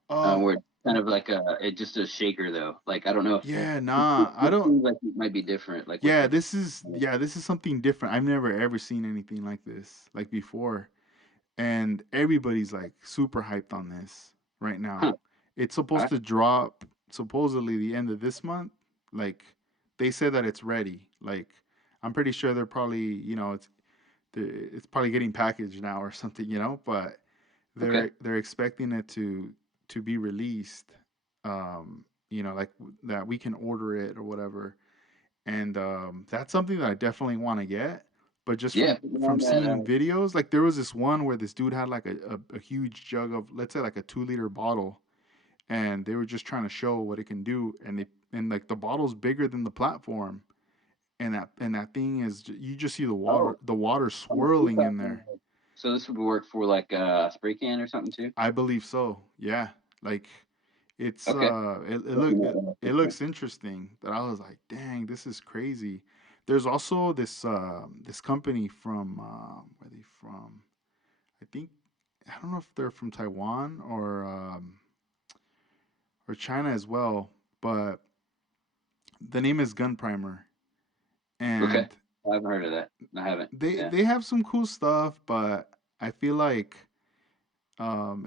um where it's kind of like it just a shaker though? Like I don't know if yeah, this nah, I don't. seems like it might be different, like with Yeah, the. this is something different. I've never ever seen anything like this like before, and everybody's like super hyped on this right now. Huh. It's I, supposed to drop supposedly the end of this month. Like they said that it's ready. Like I'm pretty sure they're probably, you know, it's probably getting packaged now or something, you know, but okay. they're expecting it to be released, you know, like that we can order it or whatever. And that's something that I definitely want to get. But just Yeah. Put me from on that. seeing videos, like there was this one where this dude had like a huge jug of, let's say, like a 2 liter bottle, and they were just trying to show what it can do, and like the bottle's bigger than the platform, and that thing is you just see Oh, the water on the food swirling in platform. there. So this would work for like a spray can or something too. I believe so. Yeah, like Okay. it looks interesting. That I was like, dang, this is crazy. There's also this company from where are they from? I think I don't know if they're from Taiwan or China as well, but the name is Gun Primer, Okay. and I haven't heard of that. I haven't. Yeah. they have some cool stuff, but I feel like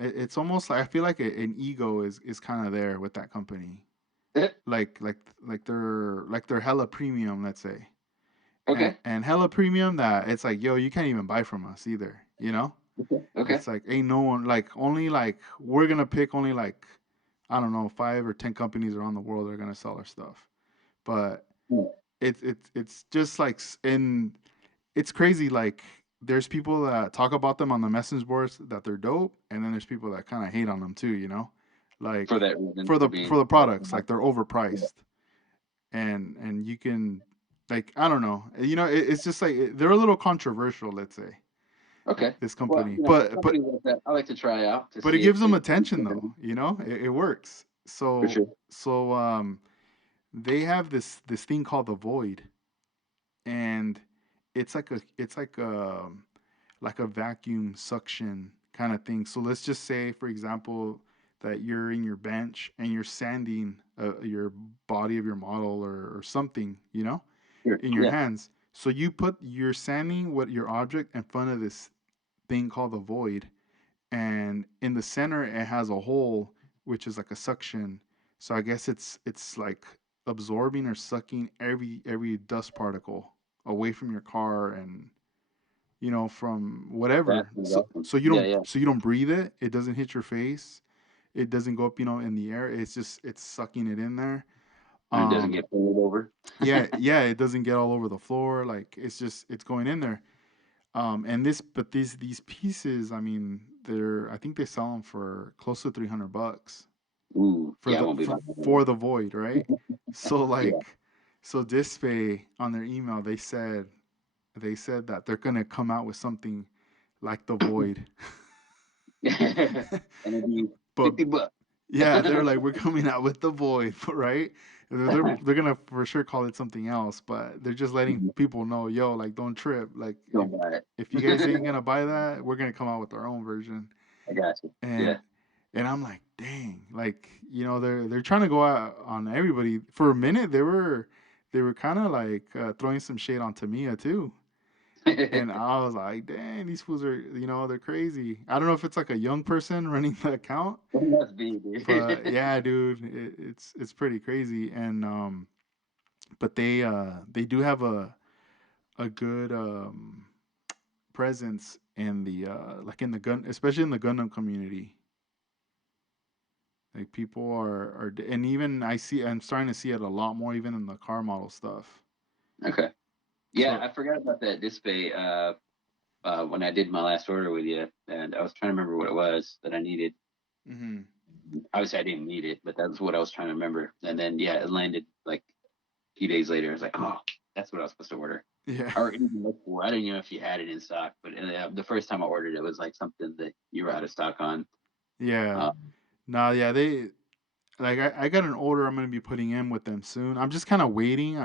it's almost like I feel like an ego is kind of there with that company, like they're hella premium, let's say, Okay. and hella premium that it's like, yo, you can't even buy from us either, you know. Okay. Okay. It's like ain't no one, like only like we're gonna pick only like, I don't know, 5 or 10 companies around the world that are gonna sell our stuff, but Hmm. it's just like and it's crazy, like there's people that talk about them on the message boards that they're dope, and then there's people that kind of hate on them too, you know, For like that reason, for for the being. for the products, like they're Yeah. overpriced, and you can, Like I don't know, it's just like they're a little controversial, let's say, Okay. this Well, company, you know, companies like that, I like to try out to but it see gives if them it attention though, it works. for So sure. they have this thing called the void, and it's like a vacuum suction kind of thing. So let's just say, for example, that you're in your bench and you're sanding your body of your model or something, Sure. in your Yeah. hands. So you're sanding what your object in front of this thing called the void, and in the center it has a hole which is like a suction. So I guess it's like absorbing or sucking every dust particle away from your car, and from That's whatever. So awesome. so you Yeah, don't yeah. so you don't breathe it. It doesn't hit your face. It doesn't go up, in the air. It's sucking it in there. And it doesn't Um, get pulled over. yeah, it doesn't get all over the floor. Like it's going in there. But these pieces, I mean, I think they sell them for close to $300 Ooh, for yeah, I the won't be for, buying for that. the void, right? So Yeah. Display on their email, they said that they're gonna come out with something like the void. And it'd be But 50 bucks. yeah, they're like, we're coming out with the void, right? They're gonna for sure call it something else, but they're just letting people know, yo, like, don't trip. Like, if Don't buy if you guys it. ain't gonna buy that, we're gonna come out with our own version. I got you. And Yeah. and I'm like, dang, like, they're trying to go out on everybody. For a minute, they were kind of like throwing some shade on Tamiya too. And I was like, dang, these fools are, they're crazy. I don't know if it's like a young person running the account, It must be, but dude. yeah, dude, it's pretty crazy. And but they do have a good presence in the like in the gun, especially in the Gundam community. Like people and even I'm starting to see it a lot more even in the car model stuff. Okay. Yeah, So, I forgot about that display when I did my last order with you, and I was trying to remember what it was that I needed. hmm Obviously, I didn't need it, but that's what I was trying to remember. And then, yeah, it landed like a few days later. I was like, oh, that's what I was supposed to order. yeah, Or even look for. I didn't know if you had it in stock, but the first time I ordered it was like something that you were out of stock on. yeah. Uh, No, yeah, they like I got an order I'm gonna be putting in with them soon. I'm just kind of waiting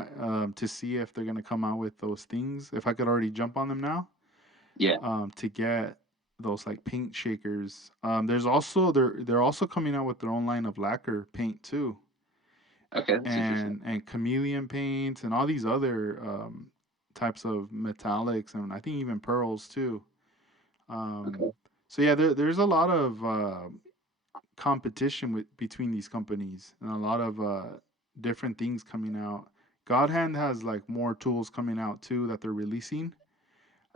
to see if they're gonna come out with those things. If I could already jump on them now, yeah. to get those like paint shakers. They're also coming out with their own line of lacquer paint too, Okay, that's interesting. and chameleon paints and all these other types of metallics, and I think even pearls too. Um, Okay. so yeah, there's a lot of competition between these companies, and a lot of different things coming out. Godhand has like more tools coming out too that they're releasing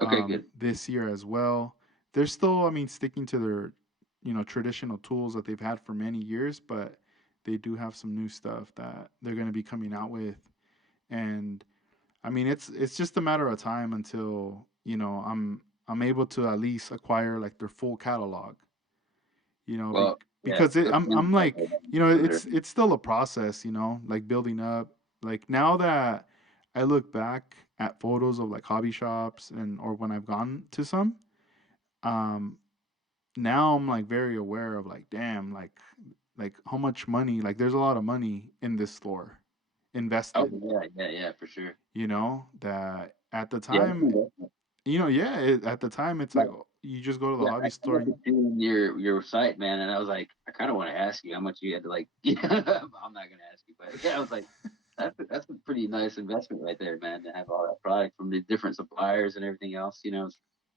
Okay, good. this year as well. They're still, I mean, sticking to their traditional tools that they've had for many years, but they do have some new stuff that they're going to be coming out with. And I mean, it's just a matter of time until I'm able to at least acquire like their full catalog. Well, yeah, Because those things I'm out like, there, those are it's still a process, like building up. Like now that I look back at photos of like hobby shops or when I've gone to some, um, now I'm like very aware of like, damn, like how much money, like there's a lot of money in this store oh invested, yeah, yeah, yeah, for sure. that at the Yeah, time, yeah, at the time it's like, like, you just go to the yeah, hobby I store. got to see your site, man, and I was like, I kind of want to ask you how much you had to like. I'm not gonna ask you, but yeah, I was like, that's a pretty nice investment right there, man, to have all that product from the different suppliers and everything else, you know.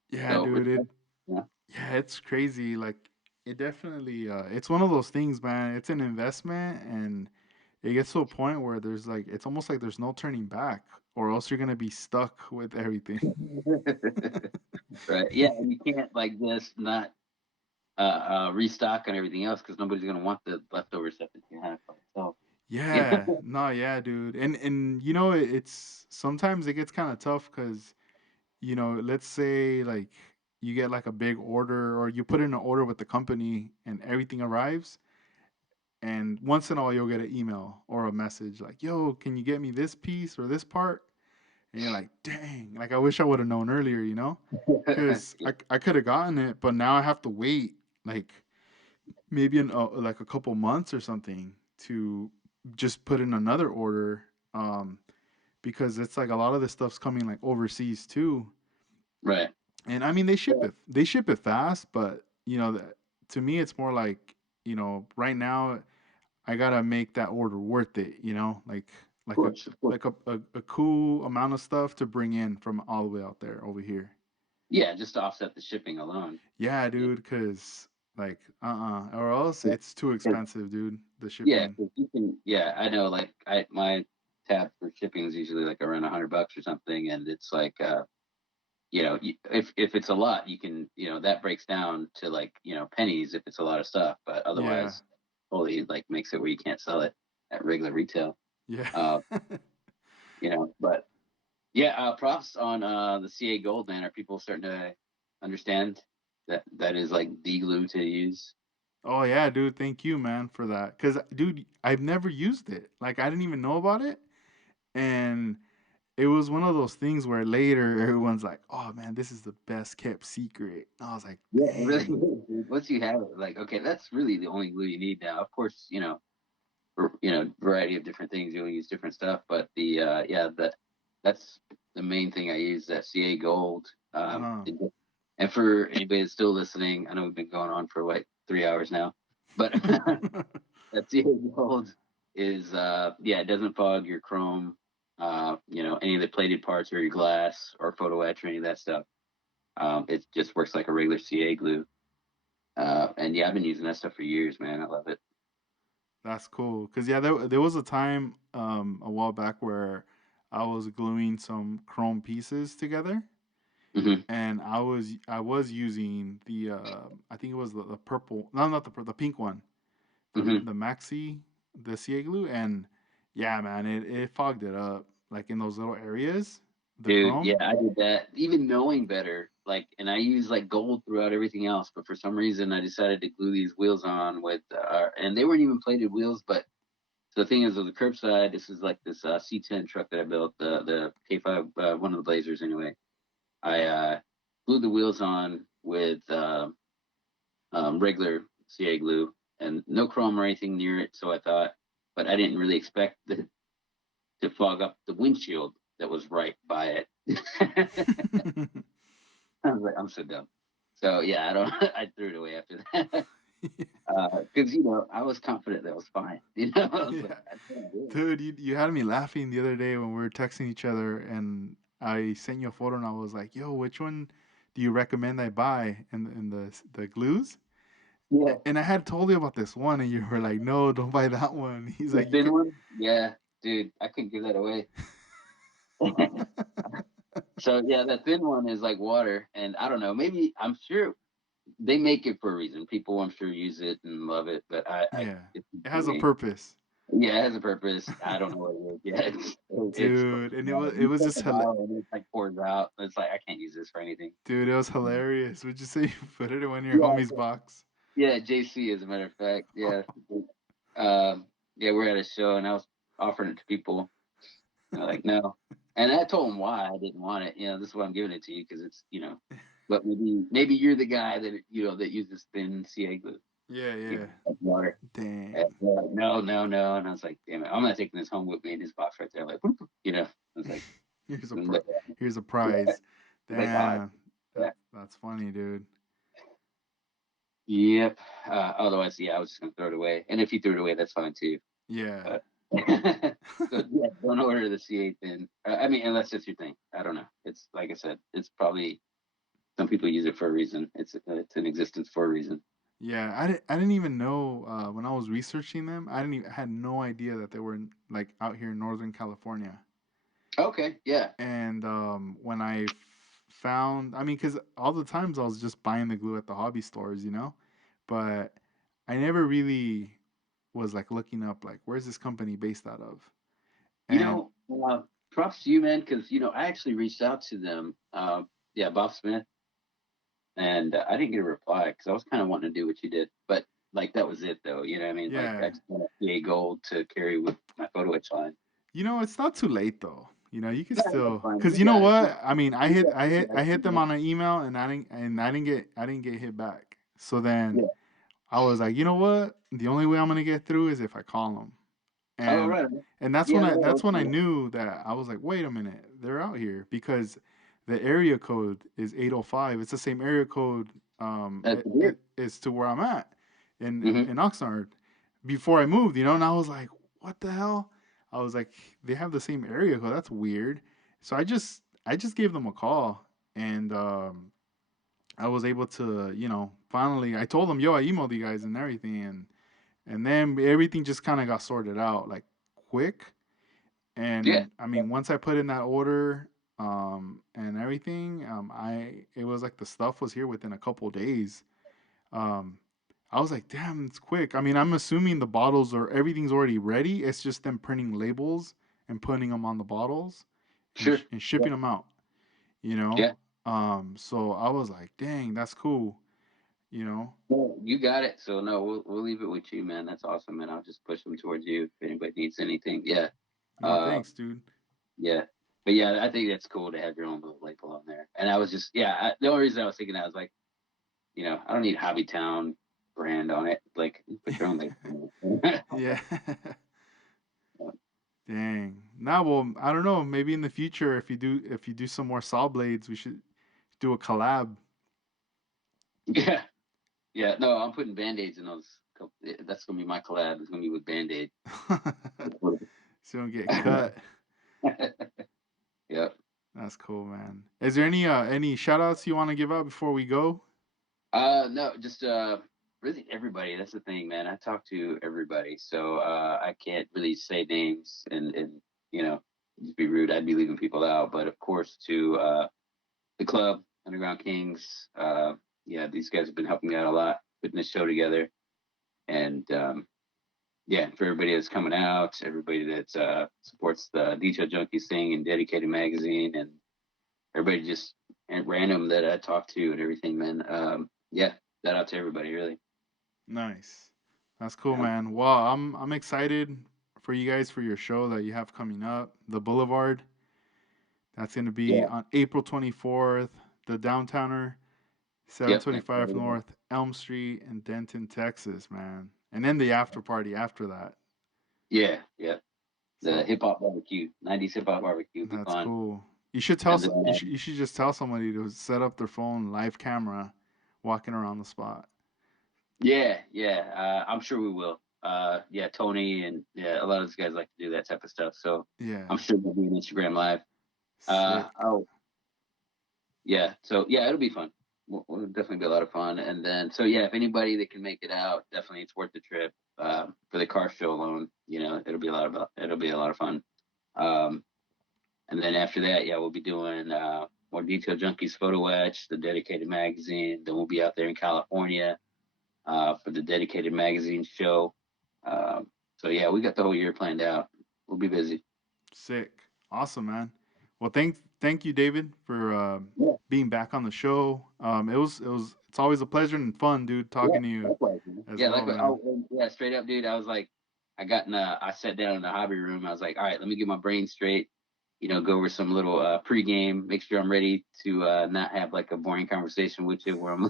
Yeah, So, dude, yeah. yeah, it's crazy. Like it definitely, it's one of those things, man. It's an investment, and it gets to a point where there's like, it's almost like there's no turning back, or else you're gonna be stuck with everything. Right, yeah, and you can't like just not restock and everything else because nobody's gonna want the leftover stuff that you have by itself. You Yeah, know? no, yeah, dude, and it's sometimes it gets kind of tough because let's say like you get like a big order, or you put in an order with the company and everything arrives, and once in a while you'll get an email or a message like, yo, can you get me this piece or this part? and you're like, dang, like I wish I would have known earlier, because Yeah, I could have gotten it, but now I have to wait like maybe like a couple months or something to just put in another order. Because it's like a lot of this stuff's coming like overseas too, right. and I mean they ship it fast, but to me it's more like right now I gotta make that order worth it, Of like a course, of course. a cool amount of stuff to bring in from all the way out there over here. Yeah, just to offset the shipping alone. Yeah, Yeah, dude, because like or else yeah, it's too 'cause- expensive, dude. The yeah, shipping. 'cause you can. Yeah, I know. Like, I my tab for shipping is usually like around $100 or something, and it's like, if it's a lot, you can, that breaks down to like, pennies if it's a lot of stuff, but Yeah, otherwise, fully like makes it where you can't sell it at regular retail. yeah. Uh, but yeah, props on the CA Gold, man. Are people starting to understand that that is like the glue to use? Oh yeah, dude. Thank you, man, for that. Cause, dude, I've never used it. Like, I didn't even know about it, and it was one of those things where later everyone's like, "Oh man, this is the best kept secret." And I was like, Yeah, it really "Dang." is, dude. Once you have it, like, okay, that's really the only glue you need now. Of course, for variety of different things, you'll use different stuff, but that's the main thing I use, that CA Gold. Uh And for anybody that's still listening, I know we've been going on for like 3 hours now, but huh. that CA Gold is, it doesn't fog your chrome, any of the plated parts or your glass or photo etch or any of that stuff. It just works like a regular CA glue. And yeah, I've been using that stuff for years, man. I love it. That's cool. Cause yeah, there was a time a while back where I was gluing some chrome pieces together, Hmm. and I was using the I think it was the purple, no, not the pink one, Hmm. the maxi, the CA glue, and yeah, man, it fogged it up like in those little areas, the Dude, yeah, chrome. I did that. Even knowing better, like, and I use like gold throughout everything else, but for some reason I decided to glue these wheels on with, and they weren't even plated wheels. But so the thing is, with the curbside, this is like this C10 truck that I built, the K5, one of the Blazers anyway. I glued the wheels on with regular CA glue and no chrome or anything near it. So I thought, but I didn't really expect to fog up the windshield that was right by it. I was like, I'm so dumb. So yeah, I don't. I threw it away after that because I was confident that was fine. I was like, Yeah, I can't do it. dude, you had me laughing the other day when we were texting each other, and I sent you a photo, and I was like, "Yo, which one do you recommend I buy in the glues?" Yeah, And I had told you about this one, and you were like, "No, don't buy that one." He's the like, "You thin could." one. Yeah, dude, I couldn't give that away. So yeah, that thin one is like water, and I don't know. Maybe I'm sure they make it for a reason. People, I'm sure, use it and love it, but Yeah, it's it has a me. purpose, Yeah, it has a purpose. I don't know what it is. Yeah, it's dude, and it you was set just the bottle and it like pours out. It's like I can't use this for anything. dude, it was hilarious. Would you say you put it in one of your homies' Yeah, box? yeah, JC, as a matter of fact. Yeah. Um, yeah, we're at a show and I was offering it to people. And they're like, no. And I told them why I didn't want it. This is why I'm giving it to you because but maybe you're the guy that uses thin CA glue, Yeah, yeah. like water. And Dang. they're like, no, no, no. And I was like, damn it, I'm not taking this home with me in this box right there. Like, whoop, I was like, Here's a yeah, here's a yeah. prize. Like, oh, Damn. yeah. That's funny, dude. Yep. Otherwise, yeah, I was just gonna throw it away. And if you threw it away, that's fine too. Yeah. But so yeah, don't order the C8 then. I mean, unless it's your thing. I don't know. It's like I said, it's probably some people use it for a reason. It's in existence for a reason. Yeah, I didn't even know when I was researching them. I had no idea that they were like out here in Northern California. Okay, yeah. And when found, I mean, because all the times I was just buying the glue at the hobby stores, but I never really was like looking up like where's this company based out of. You And know, props to you, man, because I actually reached out to them. Yeah, Bob Smith, and I didn't get a reply because I was kind of wanting to do what you did, but like that was it though. You know what I mean? Like I yeah, just want a gold to carry with my photo etch line. it's not too late though. You could No, that's still, fine. cause You you know got it. what? I mean, You got I hit them it. on an email, and I didn't get hit back. So then Yeah. I was like, you know what? The only way I'm gonna get through is if I call them. Oh, and right. and Yeah, that's no, when I okay. knew that I was like, wait a minute, they're out here because the area code is 805. It's the same area code That's weird. is to where I'm at Mm-hmm. in Oxnard before I moved, and I was like, what the hell? I was like, they have the same area code. That's weird. So I just gave them a call, and I was able to, finally I told them, yo, I emailed you guys and everything, and then everything just kind of got sorted out like quick. Yeah. And I mean, once I put in that order and everything, I it was like the stuff was here within a couple days. Um, I was like, damn, it's quick. I mean, I'm assuming the bottles are everything's already ready. It's just them printing labels and putting them on the bottles Sure. and Yeah. shipping them out. You know, Yeah. so I was like, dang, that's cool. You know, Well, you got it. So no, we'll leave it with you, man. That's awesome, man. I'll just push them towards you if anybody needs anything. Yeah. no, Uh, thanks, dude. yeah. But yeah, I think that's cool to have your own little label on there. And I was just, yeah, the only reason I was thinking that was like, I don't need Hobbytown brand on it. Like, put your own label on it. Yeah. Dang. Nah, well, I don't know. Maybe in the future, if you do some more saw blades, we should do a collab. Yeah. Yeah. No, I'm putting Band-Aids in those. That's going to be my collab. It's going to be with Band-Aid. So you don't get cut. Yep. That's cool, man. Is there any shout outs you want to give out before we go? No, just really everybody. That's the thing, man. I talk to everybody, so I can't really say names and you know just be rude. I'd be leaving people out, but of course to the club, Underground Kings. Yeah, these guys have been helping me out a lot, putting this show together, and yeah, for everybody that's coming out, everybody that supports the Detail Junkies thing and Dedicated Magazine, and everybody just and random that I talk to and everything, man. Yeah, shout out to everybody, really. Nice. That's cool, Yeah, man. Well, I'm excited for you guys for your show that you have coming up, the Boulevard. That's gonna be yeah, on April 24th. The Downtowner, yep, next 725 Friday. North Elm Street in Denton, Texas, man. And then the after party after that. Yeah, yeah. The So hip hop barbecue, '90s hip hop barbecue, will be that's fun. cool. You should And then you should just tell somebody to set up their phone live camera, walking around the spot. yeah, yeah, I'm sure we will. Yeah, Tony and yeah, a lot of those guys like to do that type of stuff. So Yeah, I'm sure we'll do an Instagram live. sick. Oh, yeah. So yeah, it'll be fun. Will definitely be a lot of fun. And then so yeah, if anybody that can make it out, definitely it's worth the trip. For the car show alone, it'll be a lot of fun. Um, and then after that, yeah, we'll be doing more Detail Junkies photo etch, the dedicated magazine. Then we'll be out there in California for the dedicated magazine show. Um, so yeah, we got the whole year planned out. We'll be busy. Sick. Awesome, man. Well, thank you, David, for Yeah, being back on the show. It's always a pleasure and fun, dude, yeah, talking to you likewise, man. as Yeah, well, likewise. man. Oh, and yeah, straight up, dude. I was like, I sat down in the hobby room. I was like, all right, let me get my brain straight. Go over some little pregame, make sure I'm ready to not have like a boring conversation with you where I'm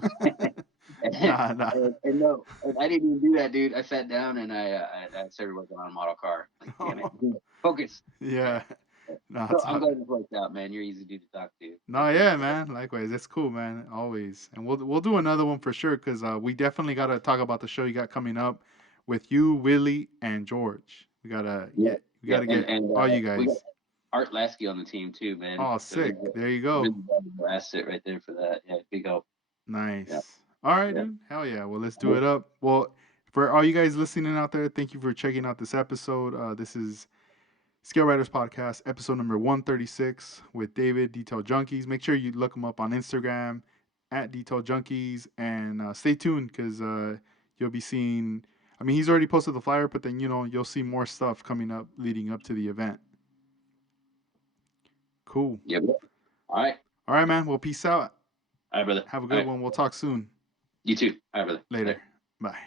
and, Nah, nah. and no, and I didn't even do that, dude. I sat down and I started working on a model car. Like, damn it, focus. Yeah. Yeah. No, So it's I'm all, glad this worked out, man. You're easy dude to talk to. no, Like, yeah, man. Likewise, it's cool, man. Always, and we'll do another one for sure because we definitely gotta talk about the show you got coming up with you, Willie, and George. yeah, We yeah, gotta and get all you we got guys. Art Lasky on the team too, man. Oh, So he's sick. There you a go. really valuable asset right there for that. Yeah, big help. Yeah, Nice. All right, yeah. dude. Hell yeah. Well, let's do it up. Well, for all you guys listening out there, thank you for checking out this episode. This is Scale Riders Podcast, episode number 136 with David, Detail Junkies. Make sure you look him up on Instagram at Detail Junkies and stay tuned because you'll be seeing. I mean, he's already posted the flyer, but then, you'll see more stuff coming up leading up to the event. Cool. Yep. All right. All right, man. Well, peace out. All right, brother. Have a All good right. one. We'll talk soon. You too. All right, brother. Later. Later. Bye.